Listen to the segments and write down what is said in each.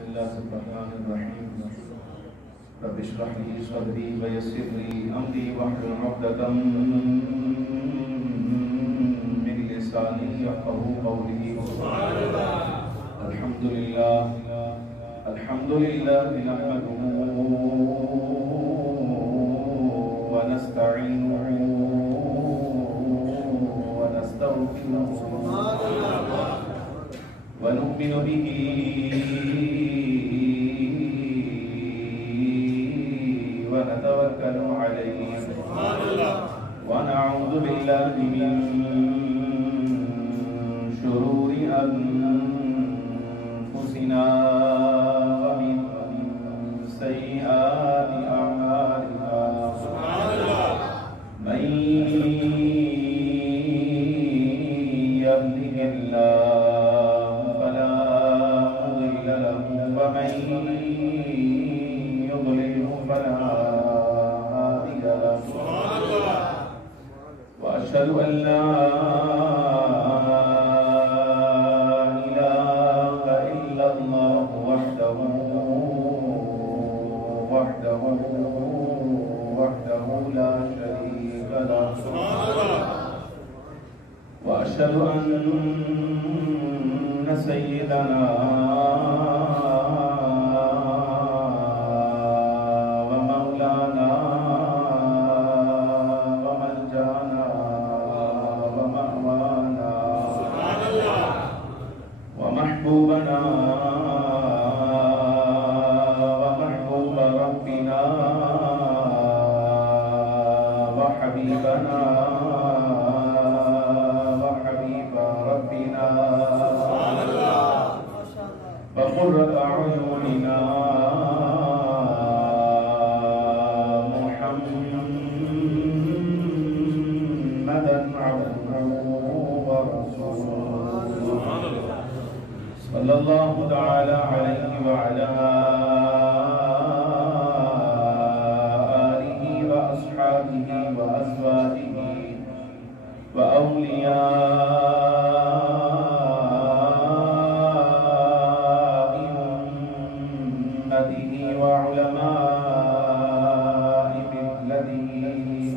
الله الرحمن الرحيم رب اشرح لي صدري ويسر لي أمري واحلل عقدة من لساني يفقهوا قولي. الحمد لله نحمده ونستعينه ونستغفره ونؤمن به ونتوكل عليه ونعوذ بالله من شرور أنفسنا ومن سيئات أعمالنا. من يهده الله فلا مضل له ومن يضلله فلا هادي له. وأشهد أن لا إله إلا الله وحده لا شريك له. وأشهد أن سيدنا ومولانا وملجأنا ومأوانا ومحبوبنا ومحبوب ربنا وحبيبنا وحبيب ربنا وقرة أعيننا محمدا عبده ورسوله صلى الله تعالى عليه وعلى آله وأصحابه وأزواجه وأولياء أمته وعلماء ملته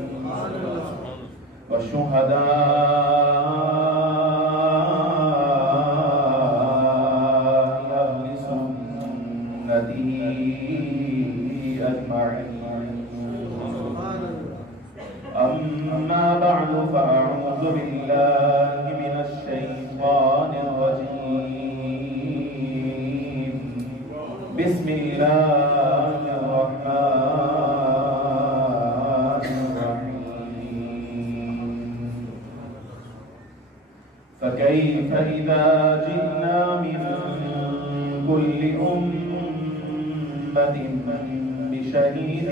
والشهداء أهل سنته أجمعين. أما بعد فأعوذ بالله من الشيطان الرجيم. بسم الله الرحمن الرحيم. فكيف إذا جئنا من كل أمة بشهيد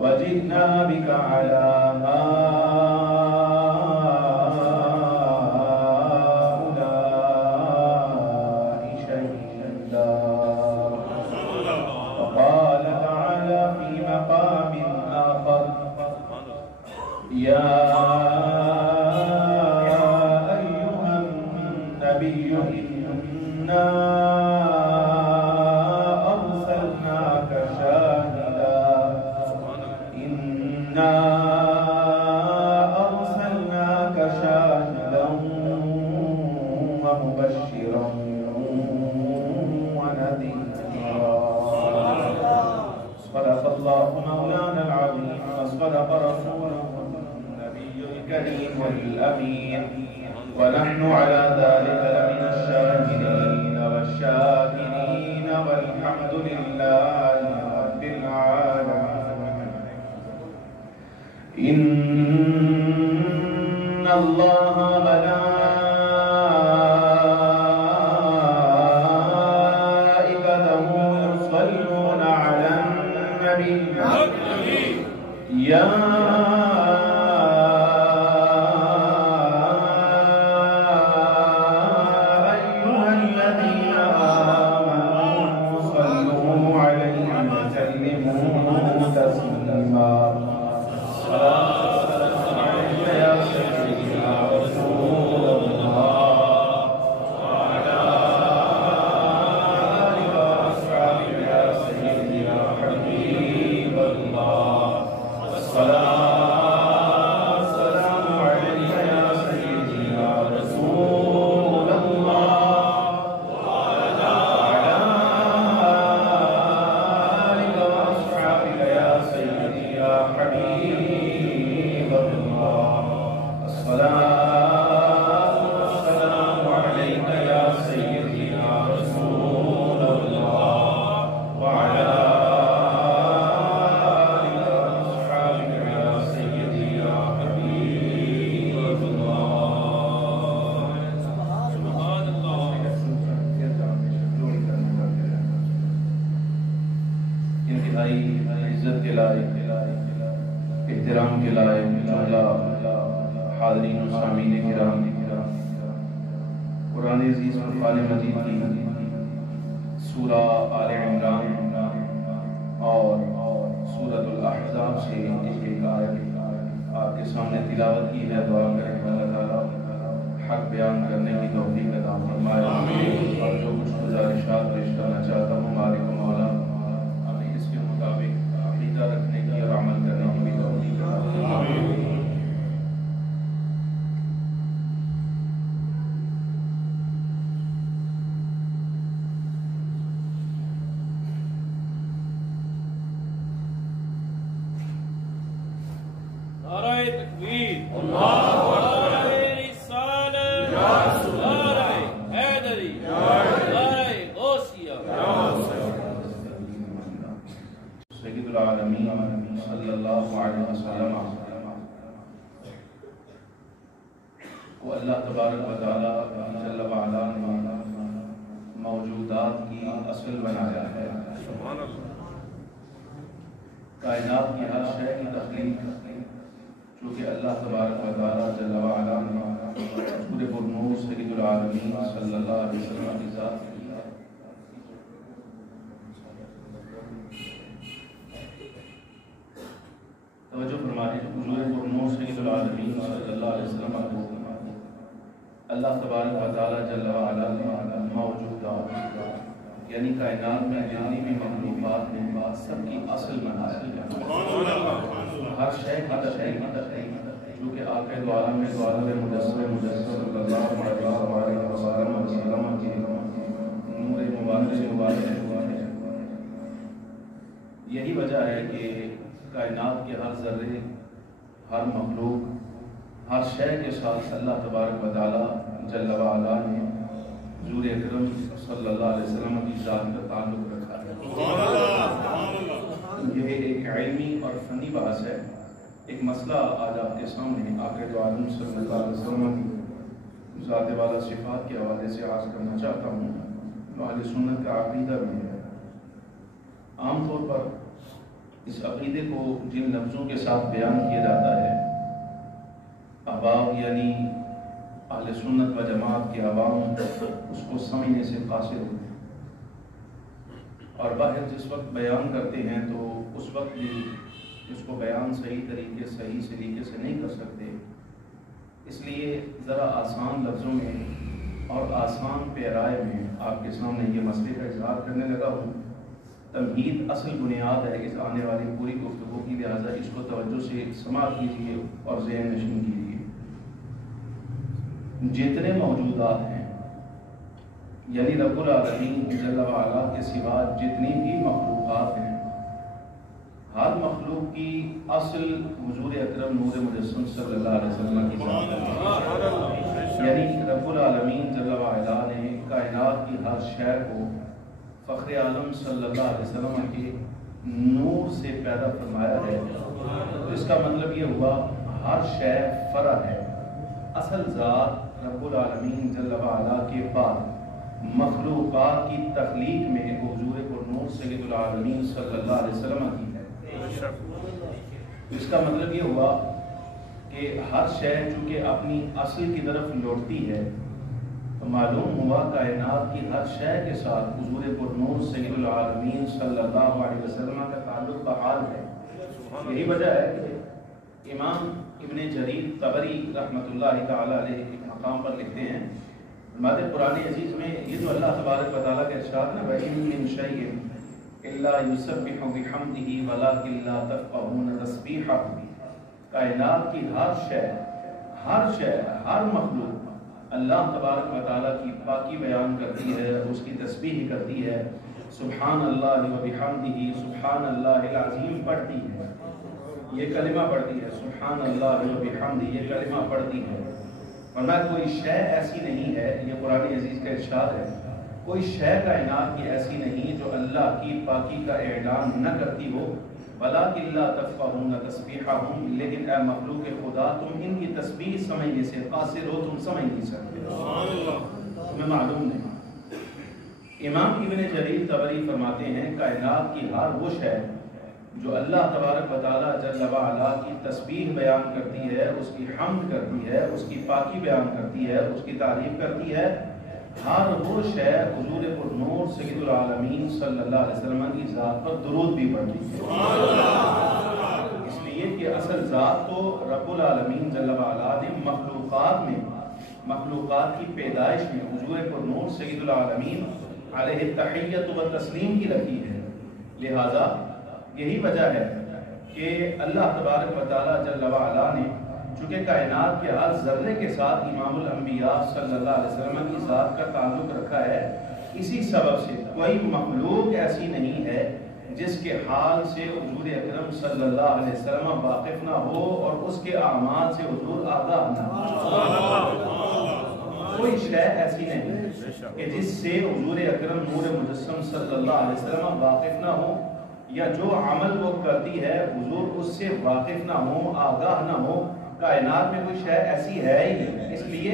وجئنا بك على هؤلاء شهيدا. وقال تعالى في مقام آخر: يا أيها النبي إنا أرسلناك شاهدا ومبشرا ونذيرا. صدق الله مولانا العظيم وصدق رسوله النبي الكريم الأمين. ونحن على ذلك لمن الشاهدين والشاكرين والحمد لله رب العالمين. إن الله ملائكته يصلون على النبي يا أيها الذين آمنوا صلوا عليه وسلموا تسليما. يا سيدنا رسول الله کے لائق، احترام کے لائق حاضرین و سامعین کرام، قرآن عزیز فرقان مجید کی سورہ آل عمران اور سورۃ الاحزاب سے ایک آیت آپ کے سامنے تلاوت کی ہے۔ دعا کریں کہ اللہ تعالیٰ حق بیان کرنے کی توفیق عطا فرمائے، اور جو کچھ گزارشات پیش کرنا چاہتا ہوں مالک و مولا ہمیں اس کے مطابق عقیدہ رکھنے کی اور عمل کرنے کی بھی توفیق عطا فرمائے۔ صلی اللہ علیہ وسلم کو اللہ تبارک و تعالی جل وعلا نے موجودات کی اصل بنایا ہے۔ کائنات کی ہر شے کی تخلیق چونکہ اللہ تبارک و تعالی جل وعلا نے پورے پرنور سید العالمین صلی اللہ علیہ وسلم کی ذات کی ہے۔ توجہ فرمائیں، حضور پرنور سید العالمین صلی اللہ علیہ وسلم کو اللہ تبارک و تعالی جل وعلا نے موجودات یعنی کائنات میں جتنی بھی مخلوقات ہیں سب کی اصل بنایا ہے۔ ہر شے کی تخلیق چونکہ آقا دو عالم میں دو عالم مجسم صلی اللہ علیہ وسلم کی نور مبارک سے مبارک ہے۔ یہی وجہ ہے کہ کائنات کے ہر ذرے، ہر مخلوق، ہر شے کے ساتھ اللہ تبارک و تعالی جل وعلا نے حضور اکرم صلی اللہ علیہ وسلم کی ذات کا تعلق رکھا ہے۔ یہ ایک علمی اور فنی بحث ہے۔ ایک مسئلہ آج آپ کے سامنے آقا دو عالم صلی اللہ علیہ وسلم کی ذات والا صفات کے حوالے سے عرض کرنا چاہتا ہوں، جو اہل سنت کا عقیدہ بھی ہے۔ عام طور پر اس عقیدے کو جن لفظوں کے ساتھ بیان کیا جاتا ہے، احباب یعنی اہل سنت و جماعت کے عوام اس کو سمجھنے سے قاصر ہوتے ہیں، اور باہر جس وقت بیان کرتے ہیں تو اس وقت بھی اس کو بیان صحیح طریقے سے نہیں کر سکتے۔ اس لیے ذرا آسان لفظوں میں اور آسان پیرائے میں آپ کے سامنے یہ مسئلے کا اظہار کرنے لگا ہوں۔ تمہید اصل بنیاد ہے اس آنے والی پوری گفتگو کی، لہٰذا اس کو توجہ سے سماعت کیجیے اور ذہن نشین کیجیے۔ جتنے موجودات ہیں یعنی رب العالمین جل وعلا کے سوا جتنی بھی مخلوقات ہیں، ہر مخلوق کی اصل حضور اکرم نور مجسم صلی اللہ علیہ وسلم کی ذات ہے۔ یعنی رب العالمین جل وعلا نے کائنات کی ہر شے کو فخر عالم صلی اللہ علیہ وسلم کے نور سے پیدا فرمایا ہے۔ تو اس کا مطلب یہ ہوا ہر شے فرع ہے، اصل ذات رب العالمین جل وعلا کے بعد مخلوقات کی تخلیق میں حضور پرنور سید العالمین صلی اللہ علیہ وسلم کی ہے۔ اس کا مطلب یہ ہوا کہ ہر شے چونکہ اپنی اصل کی طرف لوٹتی ہے، تو معلوم ہوا کائنات کی ہر شے کے ساتھ حضور پرنور سید العالمین صلی اللہ علیہ وسلم کا تعلق بحال ہے۔ یہی وجہ ہے کہ امام ابن جریر طبری رحمۃ اللہ تعالی علیہ ایک مقام پر لکھتے ہیں، ہمارے قرآن عزیز میں یہ جو اللہ تبارک و تعالیٰ کا ارشاد ہے وَإِن مِّن شَيْءٍ إِلَّا يُسَبِّحُ بِحَمْدِهِ وَلَٰكِن لَّا تَفْقَهُونَ تَسْبِيحَهُ۔ کائنات کی ہر شے، ہر مخلوق اللہ تبارک و تعالیٰ کی پاکی بیان کرتی ہے، اس کی تسبیح کرتی ہے، سبحان اللہ و بحمدہ، سبحان اللہ العظیم پڑھتی ہے، یہ کلمہ پڑھتی ہے، سبحان اللہ و بحمدہ یہ کلمہ پڑھتی ہے۔ ورنہ کوئی شے ایسی نہیں ہے، یہ قرآن عزیز کا ارشاد ہے، کوئی شے کائنات کی ایسی نہیں جو اللہ کی پاکی کا اعلان نہ کرتی ہو۔ وَلَٰكِن لَّا تَفْقَهُونَ تَسْبِيحَهُمْ، لیکن اے مخلوق خدا تم ان کی تسبیح سمجھنے سے قاصر ہو، تم سمجھ نہیں سکتے، تمہیں معلوم نہیں۔ امام ابن جریر طبری فرماتے ہیں کائنات کی ہر وہ شے جو اللہ تبارک و تعالیٰ جل وعلا کی تسبیح بیان کرتی ہے، اس کی حمد کرتی ہے، اس کی پاکی بیان کرتی ہے، اس کی تعریف کرتی ہے، ہر وہ شے حضور پر نور سید العالمین صلی اللہ علیہ وسلم کی ذات پر درود بھی پڑھتی ہے۔ اس لیے کہ اصل ذات تو رب العالمین جل وعلا نے مخلوقات کی پیدائش میں حضور پر نور سید العالمین علیہ التحیت و تسلیم کی رکھی ہے۔ لہذا یہی وجہ ہے کہ اللہ تبارک و تعالیٰ جل وعلا نے چونکہ کائنات کے ہر ذرے کے ساتھ امام الانبیاء صلی اللہ علیہ وسلم کی ذات کا تعلق رکھا ہے، اسی سبب سے کوئی مخلوق ایسی نہیں ہے جس کے حال سے حضور اکرم صلی اللہ علیہ وسلم واقف نہ ہو اور اس کے اعمال سے حضور آگاہ نہ ہو۔ کوئی شے ایسی نہیں کہ جس سے حضور اکرم نور مجسم صلی اللہ علیہ وسلم واقف نہ ہو، یا جو عمل وہ کرتی ہے حضور اس سے واقف نہ ہو، آگاہ نہ ہو۔ کائنات میں کوئی شے ایسی ہے ہی نہیں، اس لیے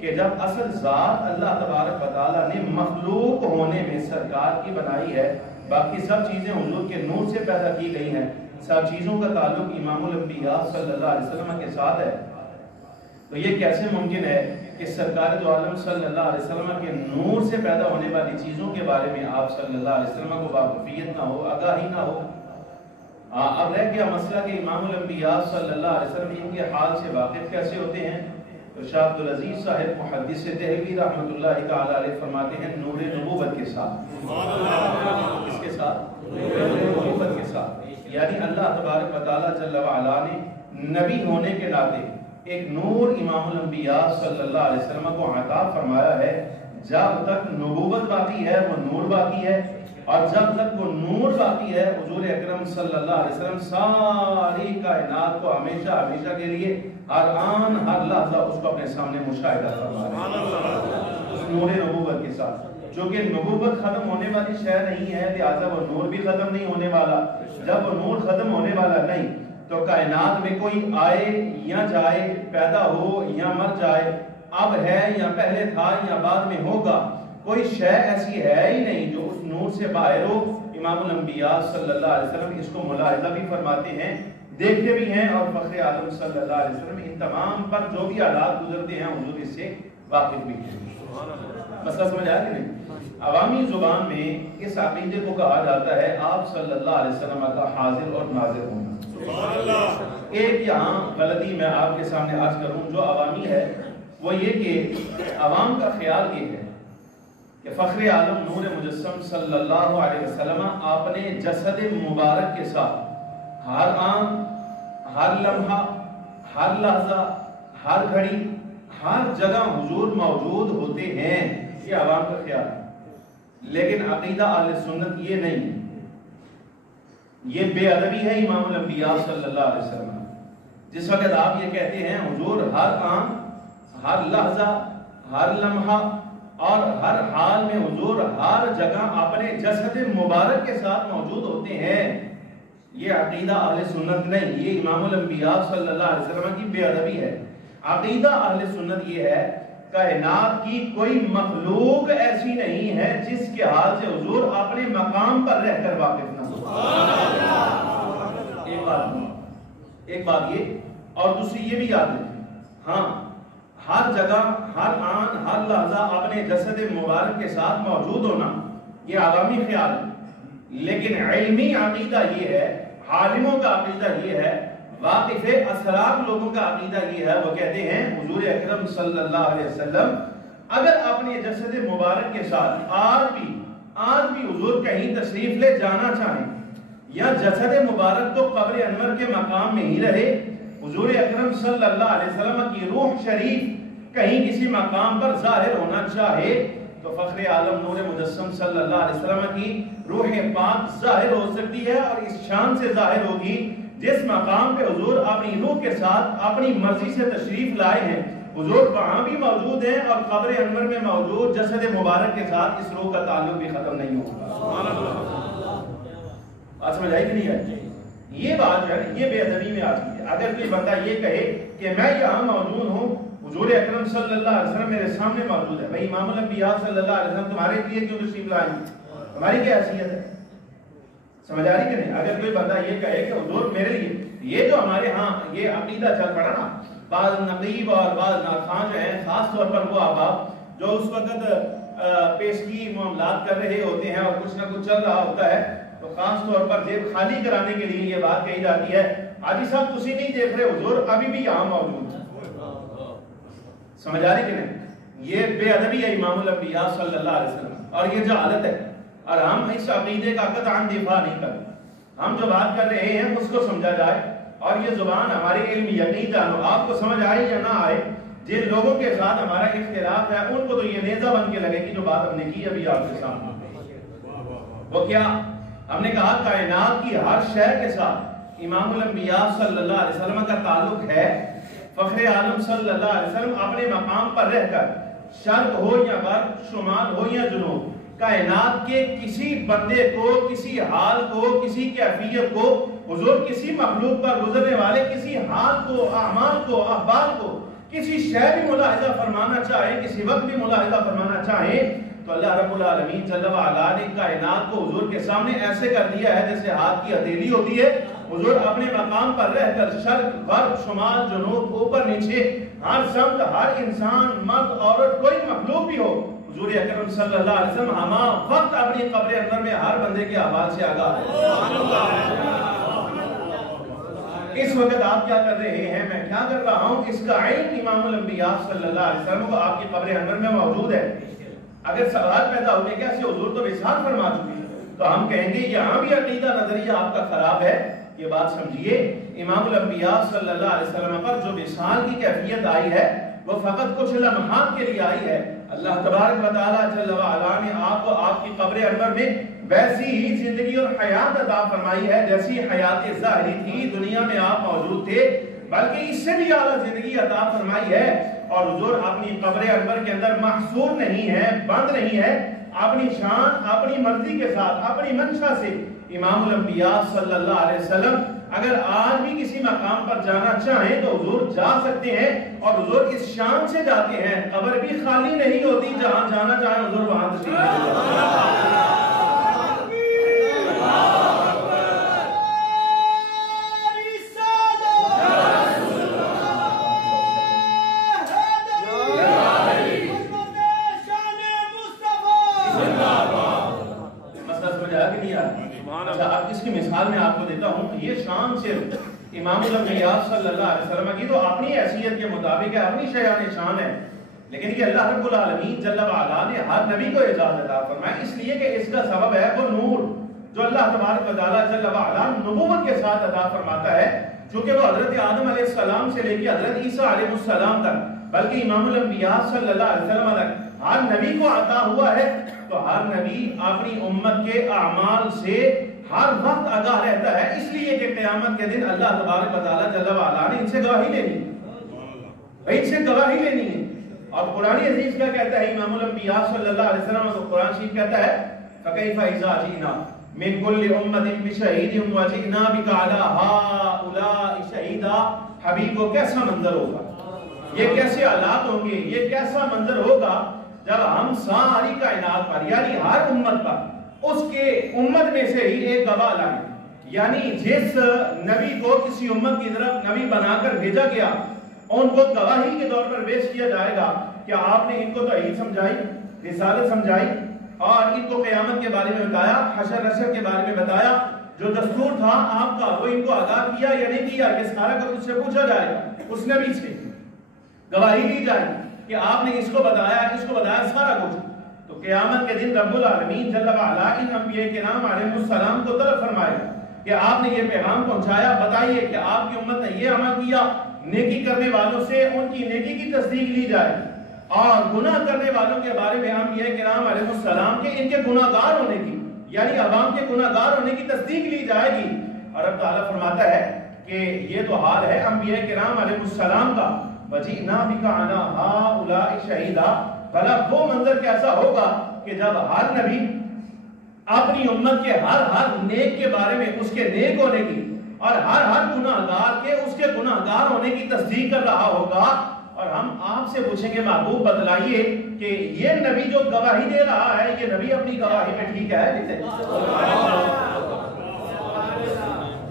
کہ جب اصل ذات اللہ تبارک و تعالیٰ نے مخلوق ہونے میں سرکار کی بنائی ہے، باقی سب چیزیں حضور کے نور سے پیدا کی گئی ہیں، سب چیزوں کا تعلق امام الانبیاء صلی اللہ علیہ وسلم کے ساتھ ہے، تو یہ کیسے ممکن ہے کہ سرکار دو عالم صلی اللہ علیہ وسلم کے نور سے پیدا ہونے والی چیزوں کے بارے میں آپ صلی اللہ علیہ وسلم کو واقفیت نہ ہو، آگاہی نہ ہو؟ اب رہ گیا مسئلہ کہ امام الانبیاء صلی اللہ علیہ وسلم ان کے حال سے واقف کیسے ہوتے ہیں؟ تو شاہ عبدالعزیز صاحب محدث دہلوی رحمۃ اللہ تعالی علیہ فرماتے ہیں نور نبوت کے ساتھ۔ اس کے ساتھ نور نبوت کے ساتھ، یعنی اللہ تبارک و تعالیٰ جل وعلا نے نبی ہونے کے ناطے ایک نور امام الانبیاء صلی اللہ علیہ وسلم کو عطا فرمایا ہے۔ جب تک نبوت باقی ہے وہ نور باقی ہے، اور جب تک وہ نور باقی ہے حضور اکرم صلی اللہ علیہ وسلم ساری کائنات کو ہمیشہ ہمیشہ کے لیے ہر آن ہر لحظہ اس کو اپنے سامنے مشاہدہ فرما رہے ہیں اس نور نبوت کے ساتھ۔ چونکہ نبوت ختم ہونے والی شے نہیں ہے، لہٰذا وہ نور بھی ختم نہیں ہونے والا۔ جب وہ نور ختم ہونے والا نہیں تو کائنات میں کوئی آئے یا جائے، پیدا ہو یا مر جائے، اب ہے یا پہلے تھا یا بعد میں ہوگا، کوئی شے ایسی ہے ہی نہیں جو اس نور سے باہر ہو۔ امام الانبیاء صلی اللہ علیہ وسلم اس کو ملاحظہ بھی فرماتے ہیں، دیکھتے بھی ہیں، اور فخر عالم صلی اللہ علیہ وسلم ان تمام پر جو بھی حالات گزرتے ہیں حضور اس سے واقف بھی ہیں۔ مسئلہ سمجھ آیا کہ نہیں؟ عوامی زبان میں اس عقیدے کو کہا جاتا ہے آپ صلی اللہ علیہ وسلم کا حاضر اور ناظر ہونا۔ ایک یہاں غلطی میں آپ کے سامنے عرض کروں جو عوامی ہے، وہ یہ کہ عوام کا خیال یہ ہے کہ فخر عالم نور مجسم صلی اللہ علیہ وسلم اپنے جسد مبارک کے ساتھ ہر آن، ہر لمحہ، ہر لحظہ، ہر گھڑی، ہر جگہ حضور موجود ہوتے ہیں، یہ عوام کا خیال ہے۔ لیکن عقیدہ اہل سنت یہ نہیں ہے، یہ بے ادبی ہے امام الانبیاء صلی اللہ علیہ وسلم۔ جس وقت آپ یہ کہتے ہیں حضور ہر آن، ہر لحظہ، ہر لمحہ اور ہر حال میں حضور ہر جگہ اپنے جسد مبارک کے ساتھ موجود ہوتے ہیں، یہ عقیدہ اہل سنت نہیں، یہ امام الانبیاء صلی اللہ علیہ وسلم کی بے ادبی ہے۔ عقیدہ اہل سنت یہ ہے کائنات کی کوئی مخلوق ایسی نہیں ہے جس کے حال سے حضور اپنے مقام پر رہ کر واقف نہ ہو۔ ایک بات یہ، اور دوسری یہ بھی یاد رکھیں، ہاں ہر جگہ، ہر آن، ہر لحظہ اپنے جسد مبارک کے ساتھ موجود ہونا یہ عوامی خیال ہے، لیکن علمی عقیدہ یہ ہے، عالموں کا عقیدہ یہ ہے، واقف اسرار لوگوں کا عقیدہ یہ ہے، وہ کہتے ہیں حضور اکرم صلی اللہ علیہ وسلم اگر اپنے جسد مبارک کے ساتھ آج بھی حضور کہیں تشریف لے جانا چاہیں، یا جسد مبارک تو قبر انور کے مقام میں ہی رہے، حضور اکرم صلی اللہ علیہ وسلم کی روح شریف کہیں کسی مقام پر ظاہر ہونا چاہے تو فخر عالم نور مجسم صلی اللہ علیہ وسلم کی روح پاک ظاہر ہو سکتی ہے، اور اس شان سے ظاہر ہوگی جس مقام پہ حضور اپنی روح کے ساتھ اپنی مرضی سے تشریف لائے ہیں، حضور وہاں بھی موجود ہیں، اور قبر انور میں موجود جسد مبارک کے ساتھ اس روح کا تعلق بھی ختم نہیں ہوگا۔ بات سمجھ آئی کہ نہیں آئی؟ یہ بات جو ہے یہ بے ادبی میں آتی ہے۔ اگر کوئی بندہ یہ کہے کہ میں یہاں موجود ہوں، حضور اکرم صلی اللہ علیہ وسلم میرے سامنے موجود ہے، بھائی امام الانبیاء صلی اللہ علیہ وسلم تمہارے لیے کیوں تشریف لائیں؟ ہماری کیا حیثیت ہے؟ سمجھ آ رہی کہ نہیں؟ اگر کوئی بندہ یہ کہے کہ حضور میرے لیے یہ جو ہمارے ہاں یہ عقیدہ چل پڑا نا، بعض نقیب اور بعض ناخواں جو ہیں، خاص طور پر وہ احباب جو اس وقت پیشگی معاملات کر رہے ہوتے ہیں اور کچھ نہ کچھ چل رہا ہوتا ہے، تو خاص طور پر جیب خالی کرانے کے لیے یہ بات کہی جاتی ہے، حاجی صاحب تسی نہیں دیکھ رہے حضور ابھی بھی یہاں موجود ہے۔ سمجھ آ رہی کہ نہیں؟ یہ بے ادبی ہے امام الانبیاء صلی اللہ علیہ وسلم، اور یہ جہالت ہے، اور ہم اس عقیدے کا قطعاً دفاع نہیں کرتے۔ ہم جو بات کر رہے ہیں اس کو سمجھا جائے، اور یہ زبان ہماری علم یقین جانو، آپ کو سمجھ آئے یا نہ آئے، جن لوگوں کے ساتھ ہمارا اختلاف ہے ان کو تو یہ نیزہ بن کے لگے کہ جو بات ہم نے کی ابھی آپ کے سامنے، وہ کیا ہم نے کہا کائنات کی ہر شے کے ساتھ امام الانبیاء صلی اللہ علیہ وسلم کا تعلق ہے۔ فخر عالم صلی اللہ علیہ وسلم اپنے مقام پر رہ کر شرق ہو یا غرب، شمال ہو یا جنوب، کائنات کے کسی بندے کو، کسی حال کو، کسی کیفیت کو، حضور کسی مخلوق پر گزرنے والے کسی حال کو، اعمال کو، احوال کو، کسی شے بھی ملاحظہ فرمانا چاہے، کسی وقت بھی ملاحظہ فرمانا چاہے، تو اللہ رب العالمین جل وعلا نے کائنات کو حضور کے سامنے ایسے کر دیا ہے جیسے ہاتھ کی ہتھیلی ہوتی ہے۔ حضور اپنے مقام پر رہ کر شرق، غرب، شمال، جنوب، اوپر نیچے، ہر سمت، ہر انسان، مرد، عورت، کوئی مخلوق بھی ہو، حضور اکرم صلی اللہ علیہ وسلم ہما وقت اپنی قبر اندر میں ہر بندے کے احوال سے آگاہ ہے۔ اس وقت آپ کیا کر رہے ہیں، میں کیا کر رہا ہوں، اس کا علم امام الانبیاء صلی اللہ علیہ وسلم کو آپ کی قبر اندر میں موجود ہے۔ اگر سوال پیدا ہو گیا کہ ایسے حضور تو وصال فرما چکے ہیں، تو ہم کہیں گے یہاں بھی عقیدہ نظریہ آپ کا خراب ہے۔ یہ بات سمجھیے، امام الانبیاء صلی اللہ علیہ وسلم پر جو وصال کی کیفیت آئی ہے وہ فقط کچھ لمحات کے لیے آئی ہے۔ اللہ تبارک و تعالیٰ جل وعلا نے آپ کو آپ کی قبر انور میں ویسی ہی زندگی اور حیات عطا فرمائی ہے جیسی حیات ظاہری تھی، دنیا میں آپ موجود تھے، بلکہ اس سے بھی اعلیٰ زندگی عطا فرمائی ہے۔ اور حضور اپنی قبر انور کے اندر محصور نہیں ہے، بند نہیں ہے، اپنی شان، اپنی مرضی کے ساتھ، اپنی منشا سے امام الانبیاء صلی اللہ علیہ وسلم اگر آج بھی کسی مقام پر جانا چاہیں تو حضور جا سکتے ہیں، اور حضور اس شان سے جاتے ہیں، قبر بھی خالی نہیں ہوتی، جہاں جانا چاہیں حضور وہاں تشریف لے جاتے ہیں۔ اب اس کی مثال میں آپ کو دیتا ہوں، یہ شان صرف امام الانبیاء صلی اللہ علیہ وسلم کی تو اپنی حیثیت کے مطابق ہے، اپنی شیان شان ہے، لیکن یہ اللہ رب العالمین جل وعلا نے ہر نبی کو اعزاز عطا فرمایا، اس لیے کہ اس کا سبب ہے وہ نور جو اللہ تبارک و تعالیٰ جل وعلا نبوت کے ساتھ عطا فرماتا ہے، چونکہ وہ حضرت آدم علیہ السلام سے لے کے حضرت عیسیٰ علیہ السلام تک، بلکہ امام الانبیاء صلی اللہ علیہ وسلم تک ہر نبی کو عطا ہوا ہے، تو ہر نبی اپنی امت کے اعمال سے ہر وقت آگاہ رہتا ہے، اس لیے کہ قیامت کے دن اللہ تبارک و تعالیٰ جل وعلا نے ان سے گواہی لینی ہے، ان سے گواہی لینی ہے۔ اور قرآن عزیز کیا کہتا ہے امام الانبیاء صلی اللہ علیہ وسلم کو؟ قرآن شریف کہتا ہے فَكَيْفَ إِذَا جِئْنَا مِن كُلِّ أُمَّةٍ بِشَهِيدٍ وَجِئْنَا بِكَ عَلَىٰ هَٰؤُلَاءِ شَهِيدًا۔ حبیب کو کیسا منظر ہوگا، یہ کیسے حالات ہوں گے، یہ کیسا منظر ہوگا جب ہم ساری کائنات پر، یعنی ہر امت پر، اس کے امت میں سے ہی ایک گواہ لائیں، یعنی جس نبی کو کسی امت کی طرف نبی بنا کر بھیجا گیا، ان کو گواہی کے طور پر پیش کیا جائے گا کہ آپ نے ان کو توحید سمجھائی، رسالت سمجھائی، اور ان کو قیامت کے بارے میں بتایا، حشر نشر کے بارے میں بتایا، جو دستور تھا آپ کا وہ ان کو آگاہ کیا یا نہیں کیا، یہ سارا کچھ اس سے پوچھا جائے گا، اس نبی سے گواہی لی جائے کہ آپ نے اس کو بتایا سارا کچھ۔ تو قیامت کے دن رب العالمین جل وعلا ان انبیاء کرام علیہ السلام کو طلب فرمائے کہ آپ نے یہ پیغام پہنچایا، بتائیے کہ آپ کی امت نے یہ عمل کیا، نیکی کرنے والوں سے ان کی نیکی کی تصدیق لی جائے، اور گناہ کرنے والوں کے بارے میں انبیاء کرام علیہ السلام کے ان کے گناہ گار ہونے کی، یعنی عوام کے گناہ گار ہونے کی تصدیق لی جائے گی۔ اور اب تعالیٰ فرماتا ہے کہ یہ تو حال ہے انبیاء کرام علیہ السلام کا، وَجِئْنَا بِكَ عَلَىٰ هَٰؤُلَاءِ شَهِيدًا۔ بھلا وہ منظر کیسا ہوگا کہ جب ہر نبی اپنی امت کے ہر نیک کے بارے میں اس کے نیک ہونے کی، اور ہر گناہگار کے اس کے گناہگار ہونے کی تصدیق کر رہا ہوگا، اور ہم آپ سے پوچھیں گے محبوب بتلائیے کہ یہ نبی جو گواہی دے رہا ہے، یہ نبی اپنی گواہی میں ٹھیک ہے؟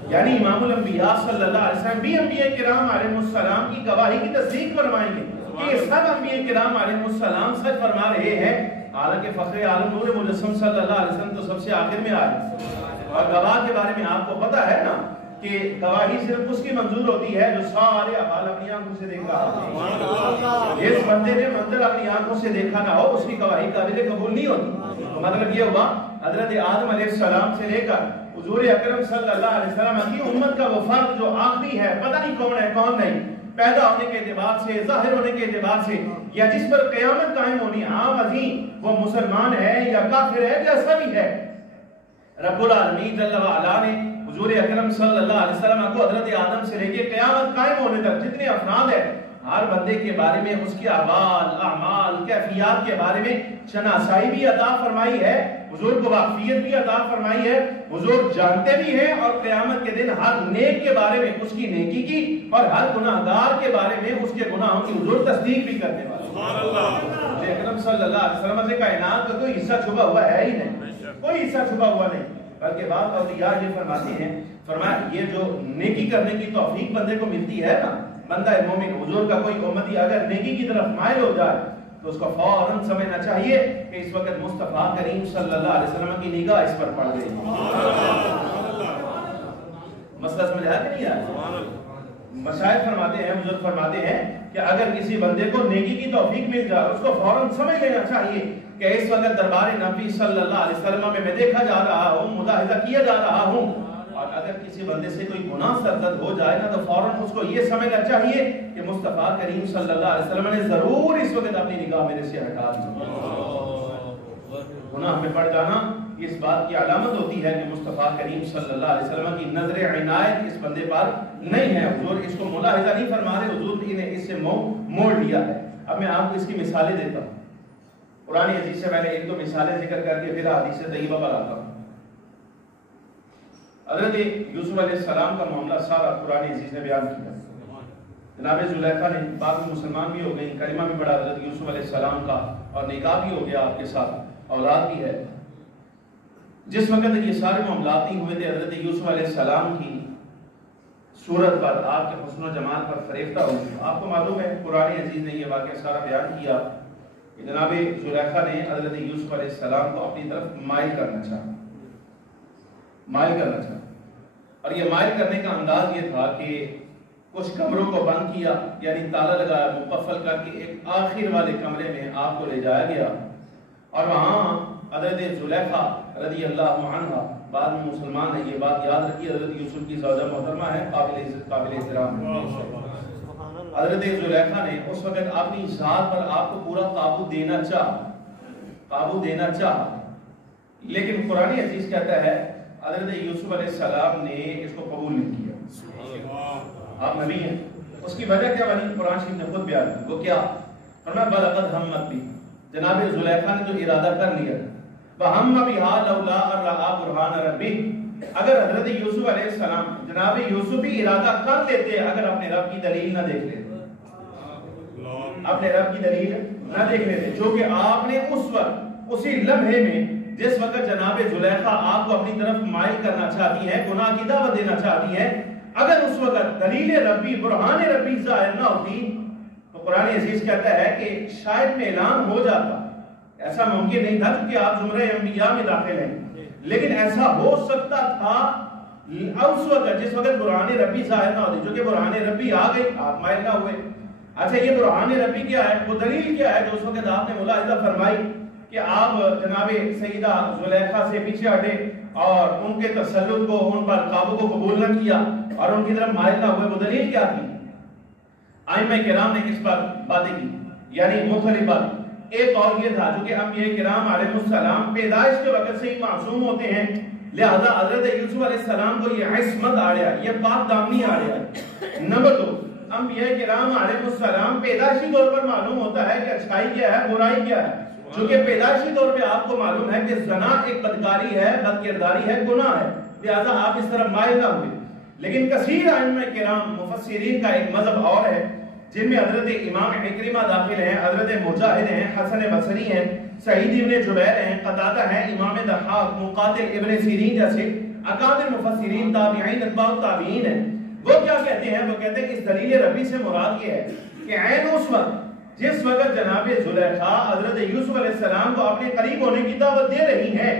یعنی امام الانبیاء صلی اللہ علیہ وسلم بھی انبیاء کرام علیہ السلام کی گواہی کی تصدیق فرمائیں گے کہ یہ سب انبیاء کرام علیہ السلام سچ فرما رہے ہیں، حالانکہ فخر عالم نور مجسم صلی اللہ علیہ وسلم تو سب سے آخر میں آئے۔ اور گواہ کے بارے میں آپ کو پتا ہے نا کہ گواہی صرف اس کی منظور ہوتی ہے جو سارے اعمال اپنی آنکھوں سے دیکھ رہا ہو۔ جس بندے نے منظر اپنی آنکھوں سے دیکھا نہ ہو اس کی گواہی قابل قبول نہیں ہوتی۔ تو مطلب یہ ہوا حضرت آدم علیہ السلام سے لے کر حضور اکرم صلی اللہ علیہ وسلم کی امت کا وہ فرد جو آخری ہے، پتہ نہیں کون ہے کون نہیں، پیدا ہونے کے اعتبار سے، ظاہر ہونے کے اعتبار سے، یا جس پر قیامت قائم ہونی عام عظیم، وہ مسلمان ہے یا کافر ہے یا سبھی ہے، رب العالمین جل وعلا نے حضور اکرم صلی اللہ علیہ وسلم کو حضرت آدم سے لے کے قیامت قائم ہونے تک جتنے افراد ہیں ہر بندے کے بارے میں، اس کے احوال، اعمال، کیفیات کے بارے میں شناسائی بھی عطا فرمائی ہے، حضور کو واقفیت بھی عطا فرمائی ہے، حضور جانتے بھی ہیں، اور قیامت کے دن ہر نیک کے بارے میں اس کی نیکی کی اور ہر گناہگار کے بارے میں اس کے گناہوں کی حضور تصدیق بھی کرنے والے۔ سبحان اللہ۔ اکرم صلی اللہ علیہ وسلم سے کائنات کا کوئی حصہ چھپا ہوا ہے ہی نہیں، کوئی حصہ چھپا ہوا نہیں، بلکہ بعض اولیاء یہ فرماتے ہیں، فرمایا یہ جو نیکی کرنے کی توفیق بندے کو ملتی ہے نا، بندہ مومن حضور کا کوئی امتی اگر نیکی کی طرف مائل ہو جائے تو اس کو فوراً سمجھنا چاہیے کہ اس وقت مصطفیٰ کریم صلی اللہ علیہ وسلم کی نگاہ اس پر پڑ گئی۔ مسئلہ سمجھ آیا کہ نہیں آیا؟ مشائخ فرماتے ہیں، بزرگ فرماتے ہیں کہ اگر کسی بندے کو نیکی کی توفیق مل جائے اس کو فوراً سمجھ لینا چاہیے کہ اس وقت دربار نبی صلی اللہ علیہ وسلم میں دیکھا جا رہا ہوں، ملاحظہ کیا جا رہا ہوں، اور اگر کسی بندے سے کوئی گناہ سرزد ہو جائے نا تو فوراً اس کو یہ سمجھنا چاہیے کہ مصطفیٰ کریم صلی اللہ علیہ وسلم نے ضرور اس وقت اپنی نگاہ میرے سے ہٹا دی۔ گناہ میں پڑ جانا اس بات کی علامت ہوتی ہے کہ مصطفیٰ کریم صلی اللہ علیہ وسلم کی نظر عنایت اس بندے پر نہیں ہے، حضور اس کو ملاحظہ نہیں فرما رہے، حضور نے اس سے موڑ لیا ہے۔ اب میں آپ کو اس کی مثالیں دیتا ہوں، قرآن عزیز سے میں نے ایک دو مثالیں ذکر کر کے پھر حدیث طیبہ پر آتا ہوں۔ حضرت یوسف علیہ السلام کا معاملہ سارا قرآن عزیز نے بیان کیا۔ جناب زلیخا نے بعد میں مسلمان بھی ہو گئی، کلمہ بھی پڑھا حضرت یوسف علیہ السلام کا، اور نکاح بھی ہو گیا آپ کے ساتھ، اولاد بھی ہے۔ جس وقت یہ سارے معاملات نہیں ہوئے تھے، حضرت یوسف علیہ السلام کی صورت پر، آپ کے حسن و جمال پر فریفتہ ہوئی۔ آپ کو معلوم ہے قرآن عزیز نے یہ واقعہ سارا بیان کیا کہ جناب زلیخا نے حضرت یوسف علیہ السلام کو اپنی طرف مائل کرنا چاہا، اور یہ مائل کرنے کا انداز یہ تھا کہ کچھ کمروں کو بند کیا، یعنی تالا لگایا، مقفل کر کے ایک آخر والے کمرے میں آپ کو لے جایا گیا، اور وہاں حضرت زلیخا رضی اللہ عنہ بعد میں مسلمان ہے، یہ بات یاد رکھیے، حضرت یوسف کی زوجہ محترمہ ہے، قابل عزت قابل احترام ہے۔ حضرت زلیخا نے اس وقت اپنی ذات پر آپ کو پورا قابو دینا چاہا، لیکن قرآن عزیز کہتا ہے حضرت یوسف علیہ السلام نے اس کو قبول نہیں کیا۔ آپ نبی ہیں، اس کی وجہ کیا بنی؟ قرآن شریف نے خود بیان کی، وہ کیا فرمایا؟ بلغت ہمت بھی، جناب زلیخا نے جو ارادہ کر لیا، وَهَمَّ بِهَا لَوْلَا أَن رَأَىٰ بُرْهَانَ رَبِّهِ، اگر حضرت یوسف علیہ السلام جناب یوسف بھی ارادہ کر لیتے اگر اپنے رب کی دلیل نہ دیکھ لیتے، اپنے رب کی دلیل نہ دیکھ لیتے، جو کہ آپ نے اس وقت اسی لمحے میں جس وقت جناب زلیخا آپ کو اپنی طرف مائل کرنا چاہتی ہے، گناہ کی دعوت دینا چاہتی ہے، اگر اس وقت دلیل ربی، برہان ربی ظاہر نہ ہوتی تو قرآن عزیز کہتا ہے کہ شاید میں اعلان ہو جاتا، ایسا ممکن نہیں تھا کیونکہ آپ زمرہ انبیاء میں داخل ہیں، لیکن ایسا ہو سکتا تھا اس وقت جس وقت برہان ربی ظاہر نہ ہوتی، جو کہ برہان ربی آ گئی، آپ مائل نہ ہوئے۔ اچھا یہ برہان ربی کیا ہے؟ وہ دلیل کیا ہے جو اس وقت آپ نے ملاحظہ فرمائی کہ آپ جناب سیدہ زلیخا سے پیچھے ہٹے اور ان کے تسلط کو، ان پر قابو کو قبول نہ کیا اور ان کی طرف مائل نہ ہوئے، وہ دلیل کیا تھی؟ ائمہ کرام نے اس پر باتیں کی، یعنی مختلف باتیں۔ ایک اور یہ تھا جو کہ انبیاء کرام علیہ السلام پیدائش کے وقت سے ہی معصوم ہوتے ہیں، لہذا حضرت یوسف علیہ السلام کو یہ عصمت آ رہا ہے، یہ پاک دامنی آ رہا ہے۔ نمبر دو، انبیاء کرام علیہ السلام پیدائشی طور پر معلوم ہوتا ہے کہ اچھائی کیا ہے، برائی کیا ہے، چونکہ پیدائشی طور پہ آپ کو معلوم ہے کہ زنا ایک بدکاری ہے، بد کرداری ہے، گناہ ہے، لہذا آپ اس طرف مائل نہ ہوئے۔ لیکن کثیر ائمہ کرام مفسرین کا ایک مذہب اور ہے، جن میں حضرت امام عکرمہ داخل ہیں، حضرت مجاہد ہیں، حسن بصری ہیں، سعید ابن جبیر ہیں، قتادہ ہیں، امام ضحاک، مقاتل ابن سیرین جیسے اکابر مفسرین تابعین اتباع التابعین ہیں، وہ کیا کہتے ہیں؟ وہ کہتے ہیں اس دلیل ربی سے مراد یہ ہے کہ عین اس وقت جس وقت جناب زلیخا حضرت یوسف علیہ السلام کو اپنے قریب ہونے کی دعوت دے رہی ہیں،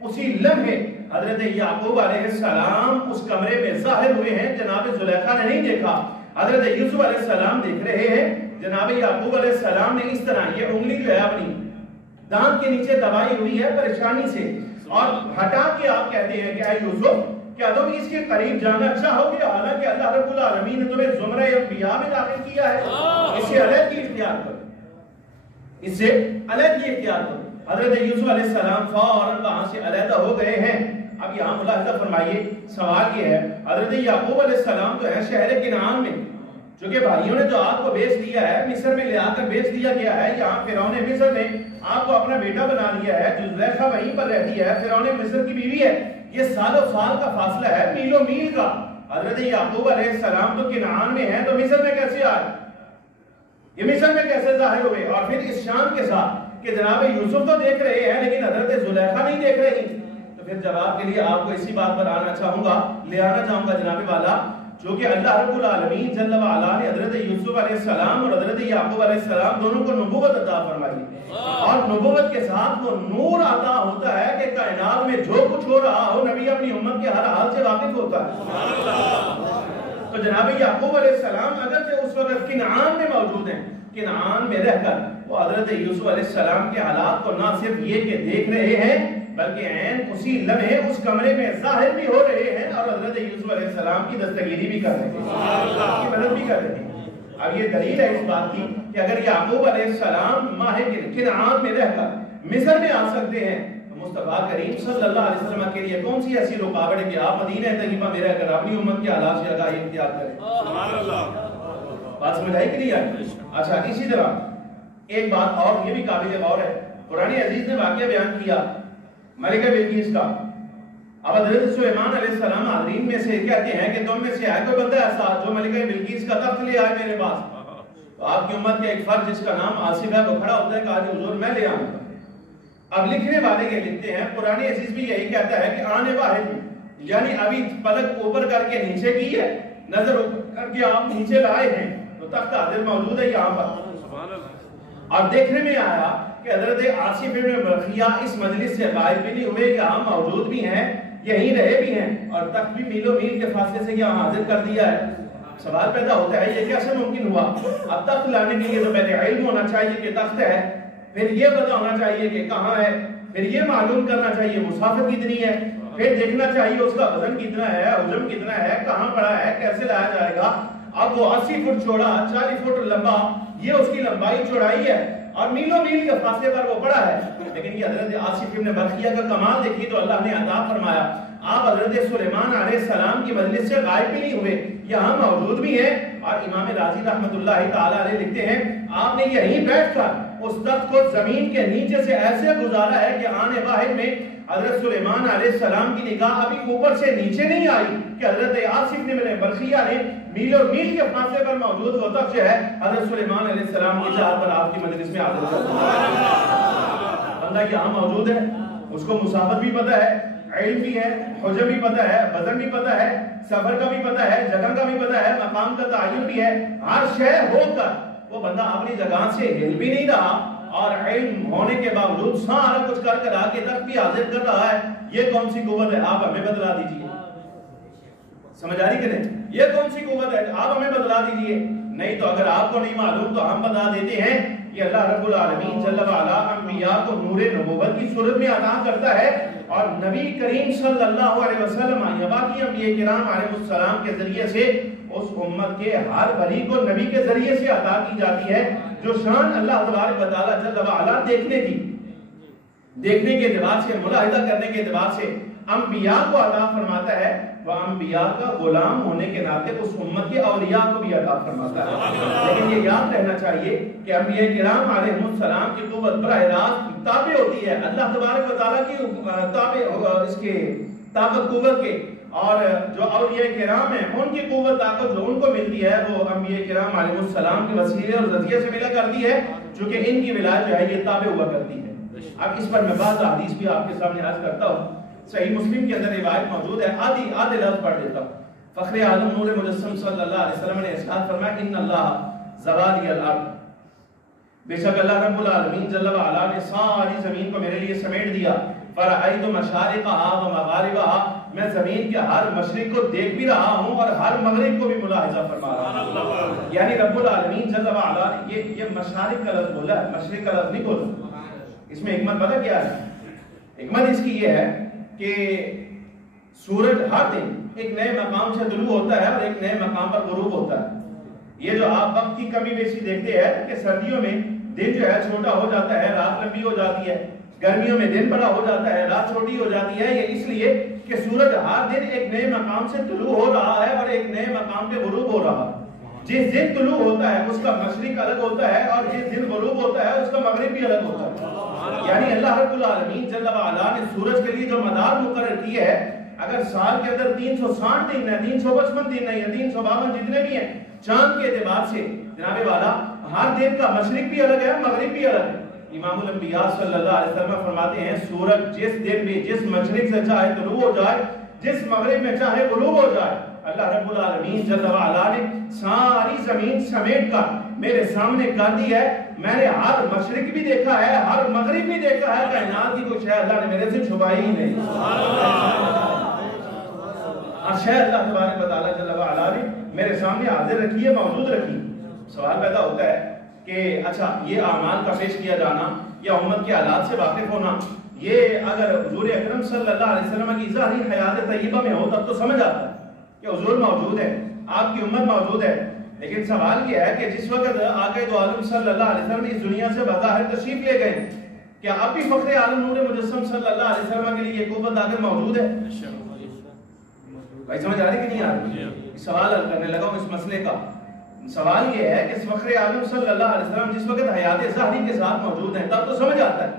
اسی لمحے حضرت یعقوب علیہ السلام اس کمرے میں ظاہر ہوئے ہیں۔ جناب زلیخا نے نہیں دیکھا، حضرت یوسف علیہ السلام دیکھ رہے ہیں۔ جناب یعقوب علیہ السلام نے اس طرح یہ انگلی جو ہے اپنی دانت کے نیچے دبائی ہوئی ہے پریشانی سے، اور ہٹا کے آپ کہتے ہیں کہ اے یوسف کیا تم اس کے قریب جانا چاہو گے؟ حالانکہ اللہ رب العالمین نے تمہیں زمرہ انبیاء میں داخل کیا ہے، اس سے علیحدگی اختیار کرو، اس سے علیحدگی اختیار کرو۔ حضرت یوسف علیہ السلام فوراً وہاں سے علیحدہ ہو گئے ہیں۔ اب یہاں ملاحظہ فرمائیے، سوال یہ ہے حضرت یعقوب علیہ السلام تو ہے شہر کنعان میں، چونکہ بھائیوں نے تو آپ کو بیچ دیا ہے، مصر میں لے آ کر بیچ دیا گیا ہے، یہاں فرعون مصر نے آپ کو اپنا بیٹا بنا لیا ہے، جو زلیخا وہیں پر رہتی ہے، فرعون مصر کی بیوی ہے، یہ سال و سال کا فاصلہ ہے، میل و میل کا۔ حضرت یعقوب علیہ السلام تو کنعان میں ہیں، تو مصر میں کیسے آئے؟ یہ مصر میں کیسے ظاہر ہوئے؟ اور پھر اس شان کے ساتھ کہ جناب یوسف تو دیکھ رہے ہیں لیکن حضرت زلیخا نہیں دیکھ رہی۔ تو پھر جواب کے لیے آپ کو اسی بات پر آنا چاہوں گا، لے آنا چاہوں گا جناب والا، جو کہ اللہ رب العالمین جل وعلا نے حضرت یوسف علیہ السلام اور حضرت یعقوب علیہ السلام دونوں کو نبوت عطا فرمائی، اور نبوت کے ساتھ وہ نور عطا ہوتا ہے کہ کائنات میں جو کچھ ہو رہا ہو نبی اپنی امت کے ہر حال سے واقف ہوتا ہے۔ تو جناب یعقوب علیہ السلام اگرچہ اس وقت کنعان میں موجود ہیں، کنعان میں رہ کر وہ حضرت یوسف علیہ السلام کے حالات کو نہ صرف یہ کہ دیکھ رہے ہیں بلکہ عین اسی لمحے اس کمرے میں ظاہر بھی ہو رہے ہیں اور حضرت یوسف علیہ السلام کی دستگیری بھی کر رہے ہیں، کی مدد بھی کر رہے ہیں۔ اب یہ دلیل ہے اس بات کی کہ اگر یعقوب علیہ السلام ماہ کنعان میں رہ کر مصر میں آ سکتے ہیں تو مصطفیٰ کریم صلی اللہ علیہ وسلم کے لیے کون سی ایسی رکاوٹ ہے کہ آپ مدینہ طیبہ میں رہ کر اپنی امت کے حالات سے آگاہی اختیار کریں؟ سبحان اللہ، بات سمجھائی کہ نہیں آئی؟ اچھا، اسی طرح ایک بات اور یہ بھی قابل غور ہے، قرآن عزیز نے واقعہ بیان کیا ملکہ بلقیس کا۔ اب حضرت سلیمان علیہ السلام حاضرین میں سے کہتے ہیں کہ تم میں سے ہے کوئی بندہ ایسا جو ملکہ بلقیس کا تخت لے آئے میرے پاس؟ تو آپ کی امت کے ایک فرد جس کا نام آصف ہے وہ کھڑا ہوتا ہے کہ آج حضور میں لے آؤں گا۔ اب لکھنے والے یہ لکھتے ہیں، قرآن عزیز بھی یہی کہتا ہے کہ آنے واحد میں، یعنی ابھی پلک اوپر کر کے نیچے کی ہے، نظر اوپر کر کے آپ نیچے لائے ہیں تو تخت حاضر موجود ہے یہاں پر۔ اور دیکھنے میں آیا کہ حضرت آصف بن برقیہ اس مجلس سے غائب بھی نہیں ہوئے، یہاں موجود بھی ہیں، یہیں رہے بھی ہیں، اور تخت بھی میل و میل کے فاصلے سے یہاں حاضر کر دیا ہے۔ سوال پیدا ہوتا ہے یہ کیسے ممکن ہوا؟ اب تخت لانے کے لیے تو پہلے علم ہونا چاہیے کہ تخت ہے، پھر یہ پتا ہونا چاہیے کہ کہاں ہے، پھر یہ معلوم کرنا چاہیے مسافت کتنی ہے، پھر دیکھنا چاہیے اس کا وزن کتنا ہے، حجم کتنا ہے، کہاں پڑا ہے، کیسے لایا جائے گا۔ اب وہ 80 فٹ چوڑا 40 فٹ لمبا، یہ اس کی لمبائی چوڑائی ہے، اور میل و میل کے فاصلے پر وہ پڑا ہے۔ لیکن یہ حضرت آصف بن برقیہ کا کمال دیکھیے تو اللہ نے عطا فرمایا، آپ حضرت سلیمان علیہ السلام کی مجلس سے غائب بھی نہیں ہوئے، یہاں موجود بھی ہیں۔ اور امام راضی رحمت اللہ تعالی علیہ لکھتے ہیں آپ نے یہیں بیٹھ کر اس تخت کو زمین کے نیچے سے ایسے گزارا ہے کہ آنے واحد میں حضرت سلیمان علیہ السلام کی نگاہ ابھی اوپر سے نیچے نہیں آئی کہ حضرت آصف بن برقیہ نے میل اور میل کے فاصلے پر موجود وہ تخت جو ہے حضرت سلیمان علیہ السلام کی چاہت پر آپ کی مجلس میں حاضر کر دیا۔ بندہ یہاں موجود ہے، اس کو مسافت بھی پتہ ہے، علم بھی ہے، حجم بھی پتہ ہے، وزن بھی پتہ ہے، سفر کا بھی پتہ ہے، جگہ کا بھی پتہ ہے، مقام کا تعین بھی ہے، ہر شے ہو کر وہ بندہ اپنی جگہ سے ہل بھی نہیں رہا، اور علم ہونے کے باوجود سارا کچھ کر کر آگے تک بھی حاضر کر رہا ہے۔ یہ کون سی قوت ہے؟ آپ ہمیں بتلا دیجئے۔ سمجھ آ رہی کہ نہیں؟ یہ کون سی قوت ہے؟ آپ ہمیں بتلا دیجئے۔ نہیں تو اگر آپ کو نہیں معلوم تو ہم بتا دیتے ہیں، یہ اللہ رب العالمین جل وعلا انبیاء کو نور نبوت کی صورت میں عطا کرتا ہے، اور نبی کریم صلی اللہ علیہ وسلم یا باقی انبیاء کرام علیہ السلام کے ذریعے سے اس امت کے ہر بلی کو نبی کے ذریعے سے عطا کی جاتی ہے، جو شان اللہ تبارک و تعالی جل وعلا دیکھنے کے اعتبار سے، ملاحظہ کرنے کے اعتبار سے انبیاء کو عطا فرماتا ہے، وہ انبیاء کا غلام ہونے کے ناطے اس امت کے اولیاء کو بھی عطا فرماتا ہے۔ لیکن یہ یاد رہنا چاہیے کہ انبیاء کرام علیہ السلام کی قوت براہ راست تابع ہوتی ہے اللہ تبارک و تعالیٰ کی تابع، اس کے طاقت قوت کے، اور جو اولیاء کرام ہیں ان کی قوت طاقت جو ان کو ملتی ہے وہ انبیاء کرام علیہ السلام کے وسیلے اور ذریعے سے ملا کرتی ہے، چونکہ ان کی ولایت جو ہے یہ تابع ہوا کرتی ہے۔ اب اس پر میں بعض حدیث بھی آپ کے سامنے عرض کرتا ہوں۔ صحیح مسلم کے اندر روایت موجود ہے، آدھے لفظ پڑھ دیتا ہوں۔ فخر عالم نور مجسم صلی اللہ علیہ وسلم نے ارشاد فرمایا ان اللہ زوالی الارض، بے شک اللہ رب العالمین جل وعلا نے ساری زمین کو میرے لیے سمیٹ دیا، فرأیت مشارقہا و مغاربہا، میں زمین کے ہر مشرق کو دیکھ بھی رہا ہوں اور ہر مغرب کو بھی ملاحظہ فرما رہا ہوں۔ یعنی رب العالمین جل وعلا نے یہ مشارق کا لفظ بولا ہے، مشرق کا لفظ نہیں بولا۔ اس میں حکمت پتہ کیا ہے؟ حکمت اس کی یہ ہے کہ سورج ہر دن ایک نئے مقام سے طلوع ہوتا ہے اور ایک نئے مقام پر غروب ہوتا ہے۔ یہ جو آپ وقت کی کمی بیشی دیکھتے ہیں کہ سردیوں میں دن جو ہے چھوٹا ہو جاتا ہے، رات لمبی ہو جاتی ہے، گرمیوں میں دن بڑا ہو جاتا ہے، رات چھوٹی ہو جاتی ہے، یہ اس لیے کہ سورج ہر دن ایک نئے مقام سے طلوع ہو رہا ہے اور ایک نئے مقام پہ غروب ہو رہا ہے۔ جس دن طلوع ہوتا ہے اس کا مشرق الگ ہوتا ہے اور جس دن غروب ہوتا ہے اس کا مغرب بھی الگ ہوتا ہے۔ یعنی اللہ رب العالمین جل وعلا نے سورج کے لیے جو مدار مقرر کی ہے، اگر سال کے اندر 360 دن ہے، 355 دن ہے یا 352 جتنے بھی ہیں، چاند کے اعتبار سے جناب والا ہر دن کا مشرق بھی الگ ہے، مغرب بھی الگ ہے۔ امام الانبیاء صلی اللہ علیہ وسلم فرماتے ہیں سورج جس دن بھی جس مشرق سے چاہے طلوع ہو جائے، جس مغرب میں چاہے غروب ہو جائے، اللہ رب العالمین جل وعلا نے ساری زمین سمیٹ کر میرے سامنے کر دی ہے۔ میں نے ہر مشرق بھی دیکھا ہے، ہر مغرب بھی دیکھا ہے، کائنات کی کوئی شے اللہ نے میرے سے چھپائی ہی نہیں۔ ہر شے اللہ تبارک و تعالیٰ جل وعلا نے میرے سامنے حاضر رکھی ہے، موجود رکھی۔ سوال پیدا ہوتا ہے کہ اچھا یہ اعمال کا پیش کیا جانا یا امت کے حالات سے واقف ہونا، یہ اگر حضور اکرم صلی اللہ علیہ وسلم کی ظاہری حیات طیبہ میں ہو تب تو سمجھ آتا ہے کہ حضور موجود ہے، آپ کی امت موجود ہے۔ لیکن سوال یہ ہے کہ جس وقت آقا دو عالم صلی اللہ علیہ وسلم اس دنیا سے بظاہر تشریف لے گئے، کیا اب بھی فخر عالم نور مجسم صلی اللہ علیہ وسلم کے لیے یہ قوت آخر موجود ہے؟ بھائی سمجھ آ رہی کہ نہیں آ رہی؟ سوال حل کرنے لگا ہوں اس مسئلے کا۔ سوال یہ ہے کہ فخر عالم صلی اللہ علیہ وسلم جس وقت حیات ظاہری کے ساتھ موجود ہیں تب تو سمجھ آتا ہے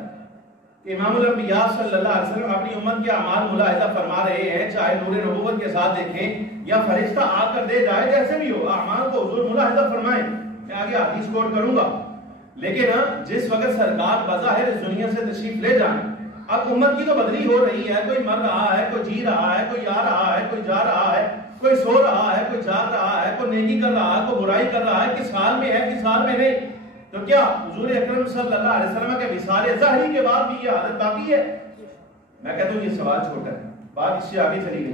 کہ امام الانبیاء صلی اللہ علیہ وسلم اپنی امت کے اعمال ملاحظہ فرما رہے ہیں، چاہے نور نبوت کے ساتھ دیکھیں یا فرشتہ آ کر دے جائے، جیسے بھی ہو اعمال کو حضور ملاحظہ فرمائیں۔ میں آگے حدیث کوٹ کروں گا، لیکن جس وقت سرکار بظاہر اس دنیا سے تشریف لے جائیں، اب امت کی تو بدلی ہو رہی ہے، کوئی مر رہا ہے، کوئی جی رہا ہے، کوئی آ رہا ہے، کوئی جا رہا ہے، کوئی سو رہا ہے، کوئی جاگ رہا ہے، کوئی نیکی کر رہا ہے، کوئی برائی کر رہا ہے، کس حال میں ہے کس حال میں نہیں۔ تو کیا حضور اکرم صلی اللہ علیہ وسلم کے وصال ظاہری کے بعد بھی یہ حالت باقی ہے؟ میں کہتا ہوں یہ سوال چھوٹا ہے، بات اس سے آگے چلی گئی،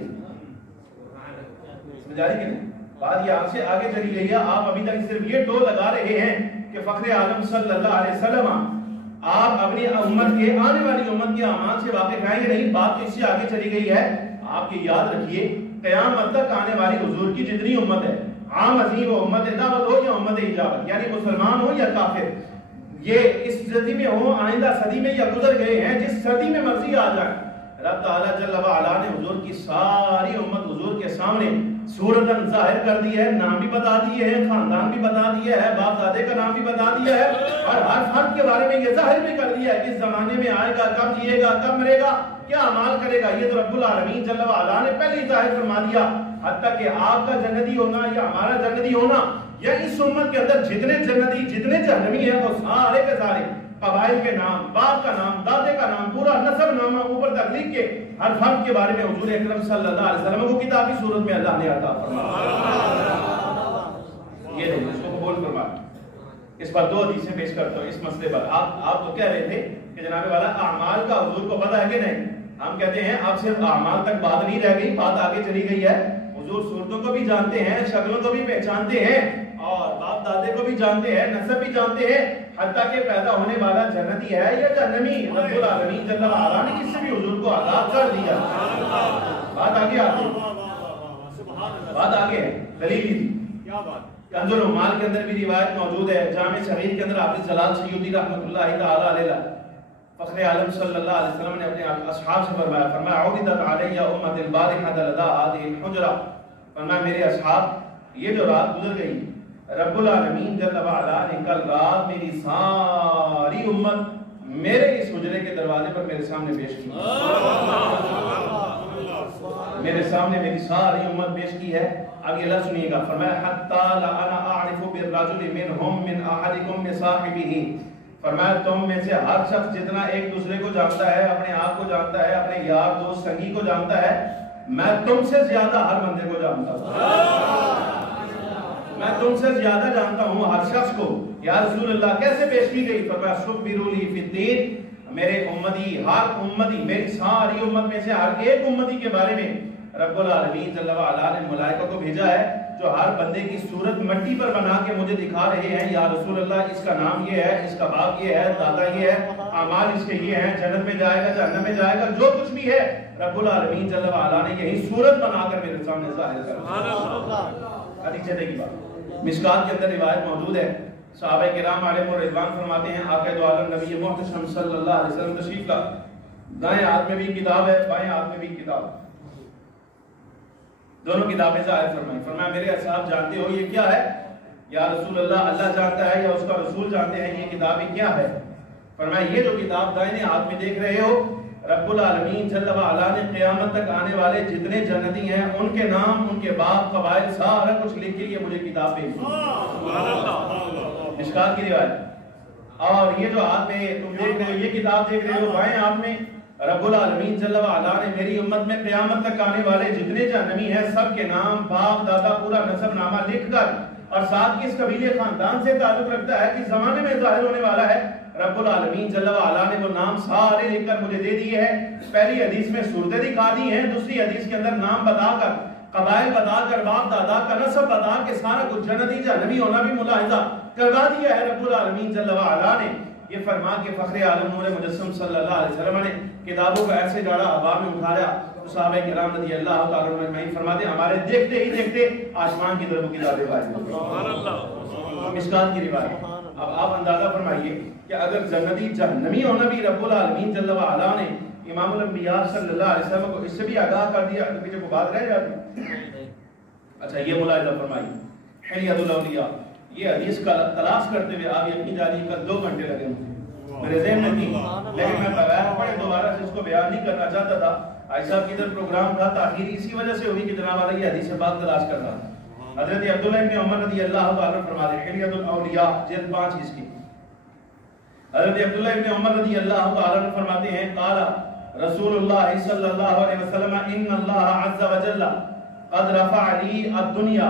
سمجھ آ رہی کہ نہیں؟ بات یہ آپ سے آگے چلی گئی ہے۔ آپ ابھی تک صرف یہ ٹول لگا رہے ہیں کہ فخر عالم صلی اللہ علیہ وسلم آپ اپنی امت کے آنے والی امت کے اعمال سے واقف ہیں یا نہیں، بات تو اس سے آگے چلی گئی ہے۔ آپ کی یاد رکھیے قیامت تک آنے والی حضور کی جتنی امت ہے، عام عظیم و امت دعوت ہو یا امت اجابت، یعنی مسلمان ہو یا کافر، یہ اس صدی میں ہو آئندہ صدی میں یا گزر گئے ہیں، جس صدی میں مرضی آ جائے، رب تعالیٰ جل وعلا نے حضور کی ساری امت حضور کے سامنے صورتاً ظاہر کر دی ہے، نام بھی بتا دیے ہیں، خاندان بھی بتا دیا ہے، باپ دادے کا نام بھی بتا دیا ہے، اور ہر فرد کے بارے میں یہ ظاہر بھی کر دیا ہے کس زمانے میں آئے گا، کب جیے گا، کب مرے گا، کیا عمال کرے گا۔ یہ تو رب العالمین جل وعلا نے پہلے ہی ظاہر فرما دیا۔ حتیٰ کہ آپ کا جنتی ہونا یا ہمارا جنتی ہونا یا اس امت کے اندر جتنے جنتی جتنے جہنمی ہیں وہ سارے کے سارے قبائل کے نام، باپ کا نام، دادے کا نام، پورا نسب نامہ اوپر تک لکھ کے ہر فرد کے بارے میں حضور اکرم صلی اللہ علیہ وسلم کو کتابی صورت میں اللہ نے عطا فرمایا۔ یہ دیکھیں اس کو قبول فرمایا۔ اس پر دو حدیثیں پیش کرتا ہوں اس مسئلے پر۔ آپ تو کہہ رہے تھے کہ جناب والا اعمال کا حضور کو پتہ ہے کہ نہیں؟ ہم کہتے ہیں اب صرف اعمال تک بات نہیں رہ گئی، بات آگے چلی گئی ہے۔ حضور صورتوں کو بھی جانتے ہیں، شکلوں کو بھی پہچانتے ہیں، اور باپ دادے کو بھی جانتے ہیں، نسب بھی جانتے ہیں، حتیٰ کہ پیدا ہونے والا جنتی ہے یا جہنمی، رب العالمین جل وعلا نے کس سے بھی حضور کو آگاہ کر دیا۔ بات آگے آتی ہے، بات آگے ہے، دلیل تھی۔ کنز العمال کے اندر بھی روایت موجود ہے، جامع صغیر کے اندر حافظ جلال سیوطی رحمۃ اللہ تعالی علیہ فخر عالم صلی اللہ علیہ وسلم نے اپنے اصحاب سے فرمایا عودت علی امت البارحہ لدى هذه الحجرہ، فرمایا میرے اصحاب یہ جو رات گزر گئی رب العالمین جل وعلا نے کل رات میری ساری امت میرے اس حجرے کے دروازے پر میرے سامنے پیش کی، میرے سامنے میری ساری امت پیش کی ہے۔ اب یہ لفظ سنیے گا، فرمایا حتی لانا اعرف بالرجل منهم من احدکم بصاحبہ، فرمایا تم میں سے ہر شخص جتنا ایک دوسرے کو جانتا ہے، اپنے آپ کو جانتا ہے، اپنے یار دوست سنگی کو جانتا ہے، میں تم سے زیادہ ہر بندے کو جانتا ہوں، میں تم سے زیادہ جانتا ہوں ہر شخص کو۔ یا رسول اللہ کیسے پیش کی گئی؟ فرمایا شبروا لی فی الدین، میرے امتی، ہر امتی، میری ساری امت میں سے ہر ایک امتی کے بارے میں رب العالمین جل وعلا نے ملائکہ کو بھیجا ہے جو ہر بندے کی صورت مٹی پر بنا کے مجھے دکھا رہے ہیں، یا رسول اللہ اس کا نام یہ ہے، اس کا باپ یہ ہے، دادا یہ ہے، اعمال اس کے یہ ہیں، جنت میں جائے گا، جہنم میں جائے گا، جو کچھ بھی ہے رب العالمین جل وعلا نے یہی صورت بنا کر میرے سامنے ظاہر کر۔ حدیث کی بات مشکات کے اندر روایت موجود ہے، صحابہ کرام علیہم رضوان فرماتے ہیں آقا دو عالم نبی محتشم صلی اللہ علیہ وسلم تشریف لا، دائیں ہاتھ میں بھی کتاب ہے، بائیں ہاتھ میں بھی کتاب، دونوں کتابیں ظاہر فرمائیں۔ فرمایا میرے اصحاب جانتے ہو یہ کیا ہے؟ یا رسول اللہ اللہ جانتا ہے یا اس کا رسول جانتے ہیں یہ کتابیں کیا ہے؟ فرمایا یہ جو کتاب دائیں ہاتھ میں دیکھ رہے ہو، رب العالمین جل وعلا نے قیامت تک آنے والے جتنے جنتی ہیں ان کے نام، ان کے باپ، قبائل، سارا کچھ لکھ کے یہ مجھے کتاب بھیجی۔ مشکات کی روایت۔ اور یہ جو ہاتھ میں تم دیکھ رہے ہو، یہ کتاب دیکھ رہے ہو، بائیں ہاتھ میں رب العالمین جل وعلا نے میری امت میں قیامت تک آنے والے جتنے جہنمی ہیں سب کے نام، باپ، دادا، پورا نسب نامہ لکھ کر، اور ساتھ ہی اس قبیلے خاندان سے تعلق رکھتا ہے کہ زمانے میں ظاہر ہونے والا ہے، رب العالمین جل وعلا نے وہ نام سارے لکھ کر مجھے دے دیے ہیں۔ پہلی حدیث میں صورتیں دکھا دی ہیں، دوسری حدیث کے اندر نام بتا کر، قبائل بتا کر، باپ دادا کا نسب بتا کے سارا کچھ جنتی جہنمی ہونا بھی ملاحظہ کروا دیا ہے رب العالمین جل وعلا نے۔ یہ فرما کے فخر عالم نور مجسم صلی اللہ علیہ وسلم نے کتابوں کو ایسے جاڑا ہوا میں اٹھایا تو صحابہ کرام رضی اللہ تعالیٰ عنہ اجمعین فرماتے ہیں ہمارے دیکھتے ہی دیکھتے آسمان کی طرف وہ کتابیں وارد ہوئی۔ سبحان اللہ۔ مشکات کی روایت۔ اب آپ اندازہ فرمائیے کہ اگر جنتی جہنمی ہونا بھی رب العالمین جل وعلا نے امام الانبیاء صلی اللہ علیہ وسلم کو اس سے بھی آگاہ کر دیا تو پیچھے کو بات رہ جاتی۔ اچھا یہ ملاحظہ فرمائیے حلیۃ الاولیاء، یہ حدیث کا تلاش کرتے ہوئے آپ یقین جانیے کل 2 گھنٹے لگے مجھے، میرے ذہن میں تھی لیکن میں بغیر پڑھے دوبارہ سے اس کو بیان نہیں کرنا چاہتا تھا۔ آج صاحب کی ادھر پروگرام تھا، تاخیر اسی وجہ سے ہوئی کہ جناب والا یہ حدیث پاک تلاش کر رہا تھا۔ حضرت عبداللہ ابن عمر رضی اللہ تعالیٰ فرماتے ہیں حلیۃ الاولیاء جلد 5 اس کی، حضرت عبداللہ ابن عمر رضی اللہ تعالیٰ فرماتے ہیں قال رسول اللہ صلی اللہ علیہ وسلم ان اللہ عز وجل قد رفع لی الدنیا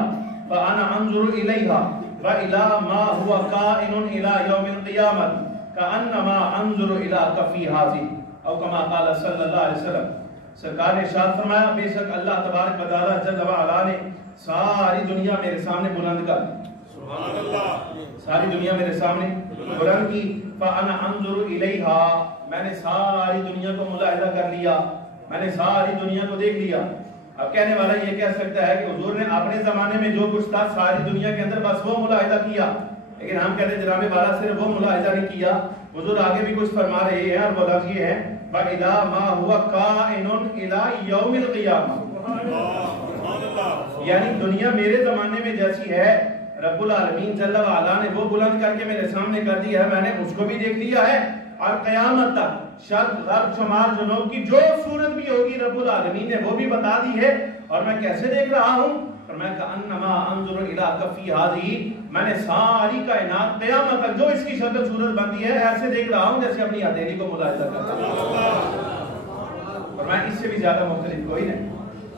فانا انظر الیہا وَإِلَى مَا هُوَ كَائِنٌ إِلَى يَوْمِ الْقِيَامَةِ كَأَنَّمَا أَنظُرُ إِلَى كَفِّ هَذِهِ او کما قال صلی اللہ علیہ وسلم۔ سرکار نے ارشاد فرمایا بے شک اللہ تبارک و تعالی جل وعلا نے ساری دنیا میرے سامنے بلند کر، سبحان اللہ، ساری دنیا میرے سامنے بلند کی، فَأَنَا أَنظُرُ إِلَيْهَا، میں نے ساری دنیا کو ملاحظہ کر لیا، میں نے ساری دنیا کو دیکھ لیا۔ اب کہنے والا یہ کہہ سکتا ہے کہ حضور نے اپنے زمانے میں جو کچھ تھا ساری دنیا کے اندر بس وہ ملاحظہ کیا، لیکن ہم کہتے ہیں جناب والا صرف وہ ملاحظہ نہیں کیا، حضور آگے بھی کچھ فرما رہے ہیں اور وہ لفظ یہ ہے وَإِلَى مَا هُوَ كَائِنٌ إِلَى يَوْمِ الْقِيَامَةِ، یعنی دنیا میرے زمانے میں جیسی ہے رب العالمین جل وعلا نے وہ بلند کر کے میرے سامنے کر دی ہے، میں نے اس کو بھی دیکھ لیا ہے، اور قیامت تک شرق غرب شمال جنوب کی جو صورت بھی ہوگی رب العالمین نے وہ بھی بتا دی ہے، اور میں کیسے دیکھ رہا ہوں؟ فرمایا کأنما انظر الی کفی ہذہ، میں نے ساری کائنات قیامت تک جو اس کی شکل صورت بنتی ہے ایسے دیکھ رہا ہوں جیسے اپنی ہتھیلی کو ملاحظہ کرتا ہوں۔ فرمایا اس سے بھی زیادہ مختلف کوئی نہیں،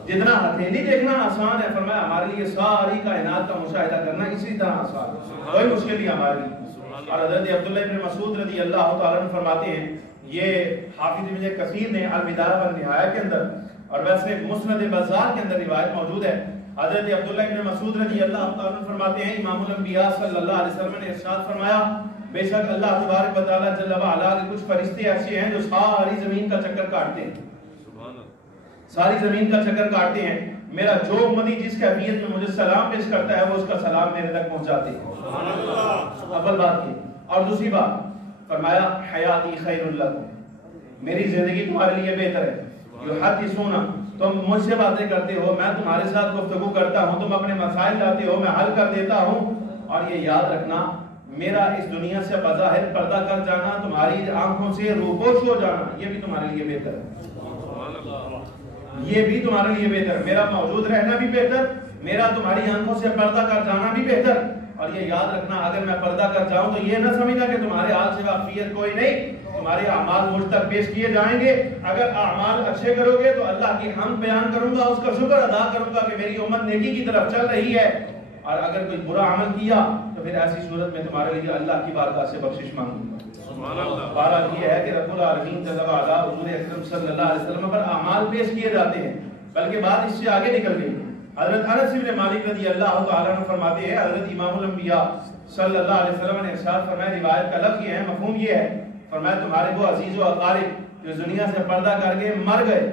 جتنا ہتھیلی دیکھنا آسان ہے فرمایا ہمارے لیے ساری کائنات کا مشاہدہ کرنا اسی طرح آسان ہے، کوئی مشکل نہیں ہمارے لیے۔ اور حضرت عبداللہ ابن مسعود رضی اللہ تعالیٰ عنہ فرماتے ہیں، یہ حافظ ابن کثیر نے البدایہ والنہایہ کے اندر اور ویسے مسند بزار کے اندر روایت موجود ہے، حضرت عبداللہ ابن مسعود رضی اللہ تعالیٰ عنہ فرماتے ہیں امام الانبیاء صلی اللہ علیہ وسلم نے ارشاد فرمایا بے شک اللہ تبارک و تعالیٰ جل وعلا کے کچھ فرشتے ایسے ہیں جو ساری زمین کا چکر کاٹتے ہیں، ساری زمین کا چکر کاٹتے ہیں، میرا جو امتی جس کیفیت میں مجھے سلام پیش کرتا ہے وہ اس کا سلام میرے تک پہنچاتے ہیں۔ اول بات یہ، اور دوسری بات فرمایا حیاتی خیر لکم، میری زندگی تمہارے لیے بہتر ہے، یحدثون، تم مجھ سے باتیں کرتے ہو، میں تمہارے ساتھ گفتگو کرتا ہوں، تم اپنے مسائل لاتے ہو، میں حل کر دیتا ہوں، اور یہ یاد رکھنا میرا اس دنیا سے بظاہر پردہ کر جانا، تمہاری آنکھوں سے روپوش ہو جانا، یہ بھی تمہارے لیے بہتر ہے، یہ بھی تمہارے لیے بہتر، میرا موجود رہنا بھی بہتر، میرا تمہاری آنکھوں سے پردہ کر جانا بھی بہتر، اور یہ یاد رکھنا اگر میں پردہ کر جاؤں تو یہ نہ سمجھنا کہ تمہارے حال سے واقفیت کوئی نہیں، تمہارے اعمال مجھ تک پیش کیے جائیں گے. اگر اعمال اچھے کرو گے تو اللہ کی حمد بیان کروں گا، اس کا شکر ادا کروں گا کہ میری امت نیکی کی طرف چل رہی ہے. اور اگر کوئی برا عمل کیا تو پھر ایسی صورت میں تمہارے لیے اللہ کی بارگاہ سے بخشش مانگوں گا. بہرحال یہ ہے کہ رب العالمین جل وعلا حضور اکرم صلی اللہ علیہ وسلم پر اعمال پیش کیے جاتے ہیں، بلکہ بات اس سے آگے نکل گئی. حضرت انس بن مالک رضی اللہ تعالیٰ عنہ فرماتے ہیں حضرت امام الانبیاء صلی اللہ علیہ وسلم نے ارشاد فرمایا، روایت کا لفظ یہ ہے، مفہوم یہ ہے، فرمایا تمہارے وہ عزیز و اقارب جو دنیا سے پردہ کر کے مر گئے،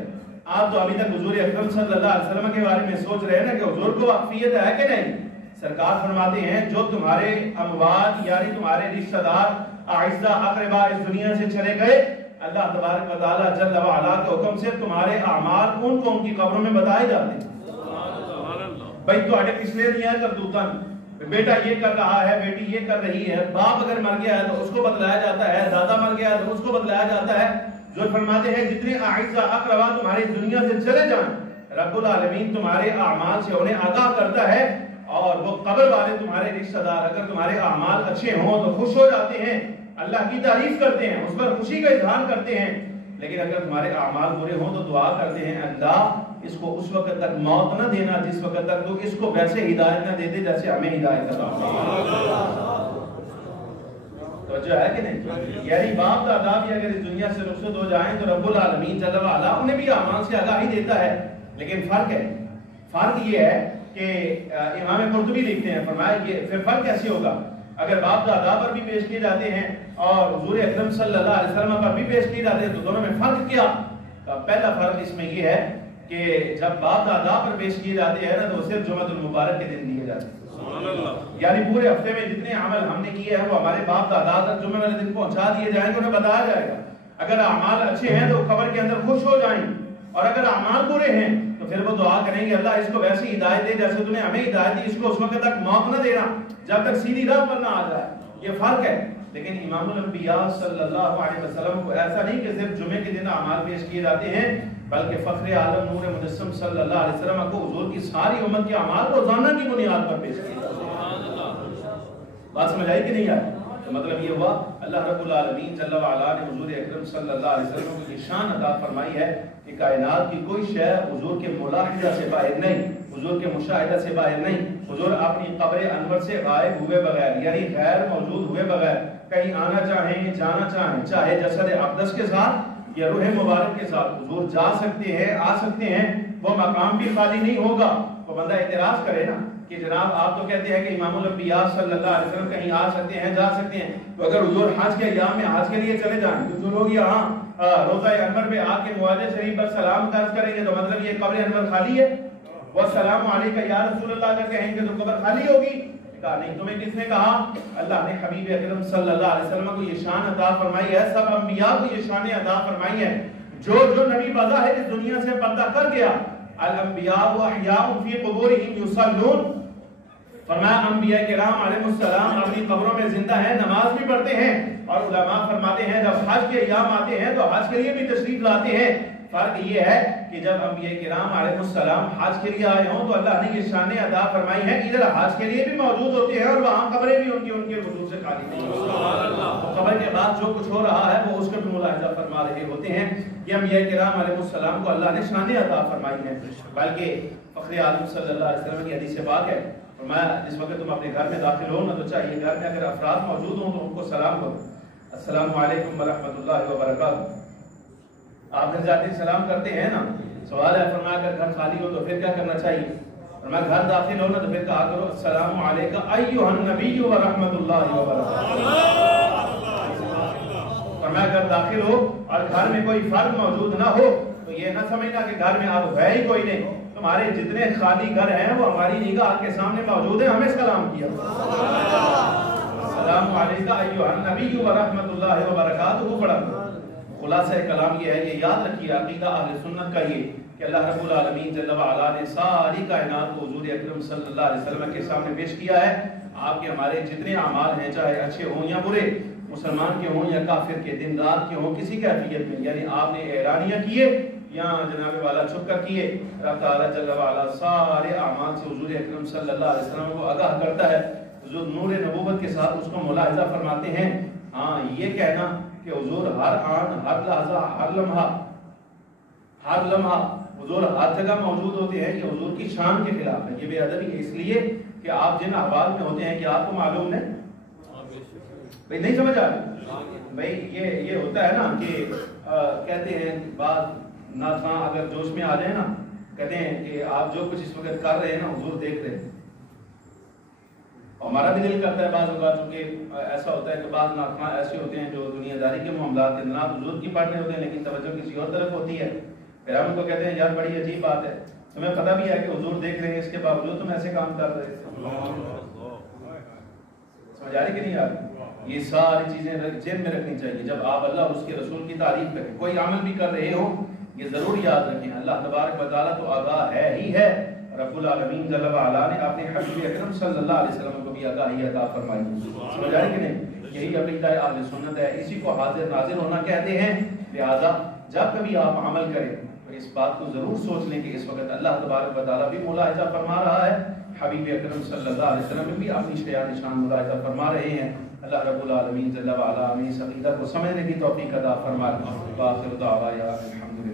آپ تو ابھی تک حضور اکرم صلی اللہ علیہ وسلم کے بارے میں سوچ رہے ہیں نا کہ حضور کو واقفیت ہے کہ نہیں. سرکار فرماتے ہیں جو تمہارے اموات یعنی تمہارے رشتہ دار اعزا اقربا اس دنیا سے چلے گئے، اللہ تبارک و تعالیٰ جل وعلا کے حکم سے تمہارے اعمال ان کو ان کی قبروں میں بتائے جاتے ہیں. بھائی تو اٹے کس نے دیا کرتوتن، بیٹا یہ کر رہا ہے، بیٹی یہ کر رہی ہے، باپ اگر مر گیا ہے تو اس کو بتلایا جاتا ہے، دادا مر گیا ہے تو اس کو بتلایا جاتا ہے. جو فرماتے ہیں جتنے اعزا اقربا تمہاری دنیا سے چلے جائیں، رب العالمین تمہارے اعمال سے انہیں آگاہ کرتا ہے، اور وہ قبر والے تمہارے رشتہ دار اگر تمہارے اعمال اچھے ہوں تو خوش ہو جاتے ہیں، اللہ کی تعریف کرتے ہیں، اس پر خوشی کا اظہار کرتے ہیں. لیکن اگر تمہارے اعمال برے ہوں تو دعا کرتے ہیں اللہ اس کو اس وقت تک موت نہ دینا جس وقت تک تو اس کو ویسے ہدایت نہ دیتے جیسے ہمیں ہدایت عطا توجہ ہے کہ نہیں. یعنی باپ دادا بھی اگر اس دنیا سے رخصت ہو جائیں تو رب العالمین جل وعلا انہیں بھی اعمال سے آگاہی دیتا ہے. لیکن فرق یہ ہے کہ امام قرطبی لکھتے ہیں، فرمایا یہ پھر فرق کیسے ہوگا اگر باپ دادا پر بھی پیش کیے جاتے ہیں اور حضور اکرم صلی اللہ علیہ وسلم پر بھی پیش کیے جاتے ہیں تو دونوں میں فرق کیا. پہلا فرق اس میں یہ ہے کہ جب باپ دادا پر پیش کیے جاتے ہیں نا تو صرف جمعۃ المبارک کے دن دیے جاتے ہیں، یعنی پورے ہفتے میں جتنے عمل ہم نے کیے ہیں وہ ہمارے باپ دادا تک جمعے والے دن پہنچا دیے جائیں گے، انہیں بتایا جائے گا. اگر اعمال اچھے ہیں تو قبر کے اندر خوش ہو جائیں، اور اگر اعمال برے ہیں تو پھر وہ دعا کریں گے اللہ اس کو ویسی ہدایت دے جیسے تم نے ہمیں ہدایت دی، اس کو اس وقت تک موت نہ دینا جب تک سیدھی راہ پر نہ آ جائے. یہ فرق ہے. لیکن امام الانبیاء صلی اللہ علیہ وسلم کو ایسا نہیں کہ صرف جمعے کے دن اعمال پیش کیے جاتے ہیں، بلکہ فخر عالم نور مجسم صلی اللہ علیہ وسلم کو حضور کی ساری امت کے اعمال روزانہ کی بنیاد پر پیش کیا. بات سمجھ آئی کہ نہیں آئی؟ تو مطلب یہ ہوا اللہ رب العالمین جل وعلا نے حضور اکرم صلی اللہ علیہ وسلم کو یہ شان عطا فرمائی ہے کہ کائنات کی کوئی شے حضور کے ملاحظہ سے باہر نہیں، حضور کے مشاہدہ سے باہر نہیں. حضور اپنی قبر انور سے غائب ہوئے بغیر یعنی غیر موجود ہوئے بغیر کہیں آنا چاہیں جانا چاہیں، چاہے جسد اقدس کے ساتھ یا روح مبارک کے ساتھ حضور جا سکتے ہیں، آ سکتے ہیں. وہ مقام بھی خالی نہیں ہوگا. وہ بندہ اعتراض کرے نا کہ جناب آپ تو کہتے ہیں کہ امام الانبیاء صلی اللہ علیہ وسلم کہیں آ سکتے ہیں جا سکتے ہیں، تو اگر حضور حج کے ایام میں حج کے لیے چلے جائیں تو جو لوگ یہاں روضہ انور میں آ کے مواجہ شریف پر سلام عرض کریں گے تو مطلب یہ قبر انور خالی ہے. والسلام علیکہ یا رسول اللہ اگر کہیں گے تو قبر خالی ہوگی. کہا نہیں. تمہیں کس نے کہا؟ اللہ نے حبیب اکرم صلی اللہ علیہ وسلم کو یہ شان عطا فرمائی ہے، سب انبیاء کو یہ شان عطا فرمائی ہے. جو نبی بظاہر اس دنیا سے پردہ کر گیا، الانبیاء احیاء فی قبورہم یصلون، فرمایا انبیاء کرام علیہ السلام اپنی قبروں میں زندہ ہیں، نماز بھی پڑھتے ہیں. اور علماء فرماتے ہیں جب حج کے ایام آتے ہیں تو حج کے لیے بھی تشریف لاتے ہیں. فرق یہ ہے کہ جب انبیاء کرام علیہ السلام حج کے لیے آئے ہوں تو اللہ نے یہ شان عطا فرمائی ہے ادھر حج کے لیے بھی موجود ہوتے ہیں اور وہاں قبریں بھی ان کے وجود سے خالی نہیں ہوتی. قبر کے بعد جو کچھ ہو رہا ہے وہ اس کا بھی ملاحظہ فرما رہے ہوتے ہیں. یہ انبیاء کرام علیہ السلام کو اللہ نے شان عطا فرمائی ہے. بلکہ فخر عالم صلی اللہ علیہ وسلم کی حدیث پاک ہے، فرمایا جس وقت تم اپنے گھر میں داخل ہو نا تو چاہیے گھر میں اگر افراد موجود ہوں تو ان کو سلام کرو، السلام علیکم ورحمۃ اللہ وبرکاتہ. آپ گھر جاتے سلام کرتے ہیں نا. سوال ہے فرمایا اگر گھر خالی ہو تو پھر کیا کرنا چاہیے؟ فرمایا گھر داخل ہو نا تو پھر کہا کرو السلام علیکم ایھا النبی ورحمۃ اللہ وبرکاتہ. فرمایا گھر داخل ہو اور گھر میں کوئی فرد موجود نہ ہو تو یہ نہ سمجھنا کہ گھر میں آپ ہے ہی کوئی نہیں. تمہارے جتنے خالی گھر ہیں وہ ہماری نگاہ کے سامنے موجود ہیں، ہمیں سلام کیا. السلام علیکم ایھا النبی ورحمۃ اللہ وبرکاتہ کو پڑھا. خلاصہ کلام یہ ہے، یہ یاد رکھیے عقیدہ اہل سنت کا یہ کہ اللہ رب العالمین جل وعلا نے ساری کائنات کو حضور اکرم صلی اللہ علیہ وسلم کے سامنے پیش کیا ہے. آپ کے ہمارے جتنے اعمال ہیں چاہے اچھے ہوں یا برے، مسلمان کے ہوں یا کافر کے، دن رات کے ہوں، کسی کیفیت میں، یعنی آپ نے اعلانیہ کیے یا جناب والا چھپ کر کیے، رب تعالیٰ جل وعلا سارے اعمال سے حضور اکرم صلی اللہ علیہ وسلم کو آگاہ کرتا ہے. حضور نور نبوت کے ساتھ اس کو ملاحظہ فرماتے ہیں. ہاں یہ کہنا کہ حضور ہر آن ہر لحظہ ہر لمحہ حضور ہر جگہ موجود ہوتے ہیں، یہ حضور کی شان کے خلاف ہے، یہ بے ادبی ہے. اس لیے کہ آپ جن احوال میں ہوتے ہیں کہ آپ کو معلوم ہے بھائی، نہیں سمجھ آ رہی بھائی. یہ ہوتا ہے نا کہ کہتے ہیں بعض ناخواں اگر جوش میں آ جائیں نا، کہتے ہیں کہ آپ جو کچھ اس وقت کر رہے ہیں نا حضور دیکھ رہے ہیں. ہمارا بھی دل کرتا ہے بعض اوقات، چونکہ ایسا ہوتا ہے کہ بعض ناخواں ایسے ہوتے ہیں جو دنیا داری کے معاملات کے اندر حضور کی پڑھ رہے ہوتے ہیں لیکن توجہ کسی اور طرف ہوتی ہے. پھر ہم ان کو کہتے ہیں یار بڑی عجیب بات ہے، تمہیں پتہ بھی ہے کہ حضور دیکھ رہے ہیں، اس کے باوجود تم ایسے کام کر رہے ہو. سمجھ آ رہی کہ نہیں آ رہی؟ یہ ساری چیزیں ذہن میں رکھنی چاہیے. جب آپ اللہ اور اس کے رسول کی تعریف کریں، کوئی عمل بھی کر رہے ہو، یہ ضرور یاد رکھیں اللہ تبارک و تعالیٰ تو آگاہ ہے ہی ہے. رب العالمین جل وعلا نے اپنے حبیب اکرم صلی اللہ علیہ وسلم کو بھی آگاہی عطا فرمائی. سمجھ آ رہی کہ نہیں؟ یہی عقیدہ اہل سنت ہے، اسی کو حاضر ناظر ہونا کہتے ہیں. لہذا جب کبھی آپ عمل کریں تو اس بات کو ضرور سوچ لیں کہ اس وقت اللہ تبارک و تعالیٰ بھی ملاحظہ فرما رہا ہے، حبیب اکرم صلی اللہ علیہ وسلم بھی اپنی شیاء نشان ملاحظہ فرما رہے ہیں. اللہ رب العالمین جل وعلا ہمیں اس عقیدہ کو سمجھنے کی توفیق عطا فرمائے. وآخر دعوانا الحمد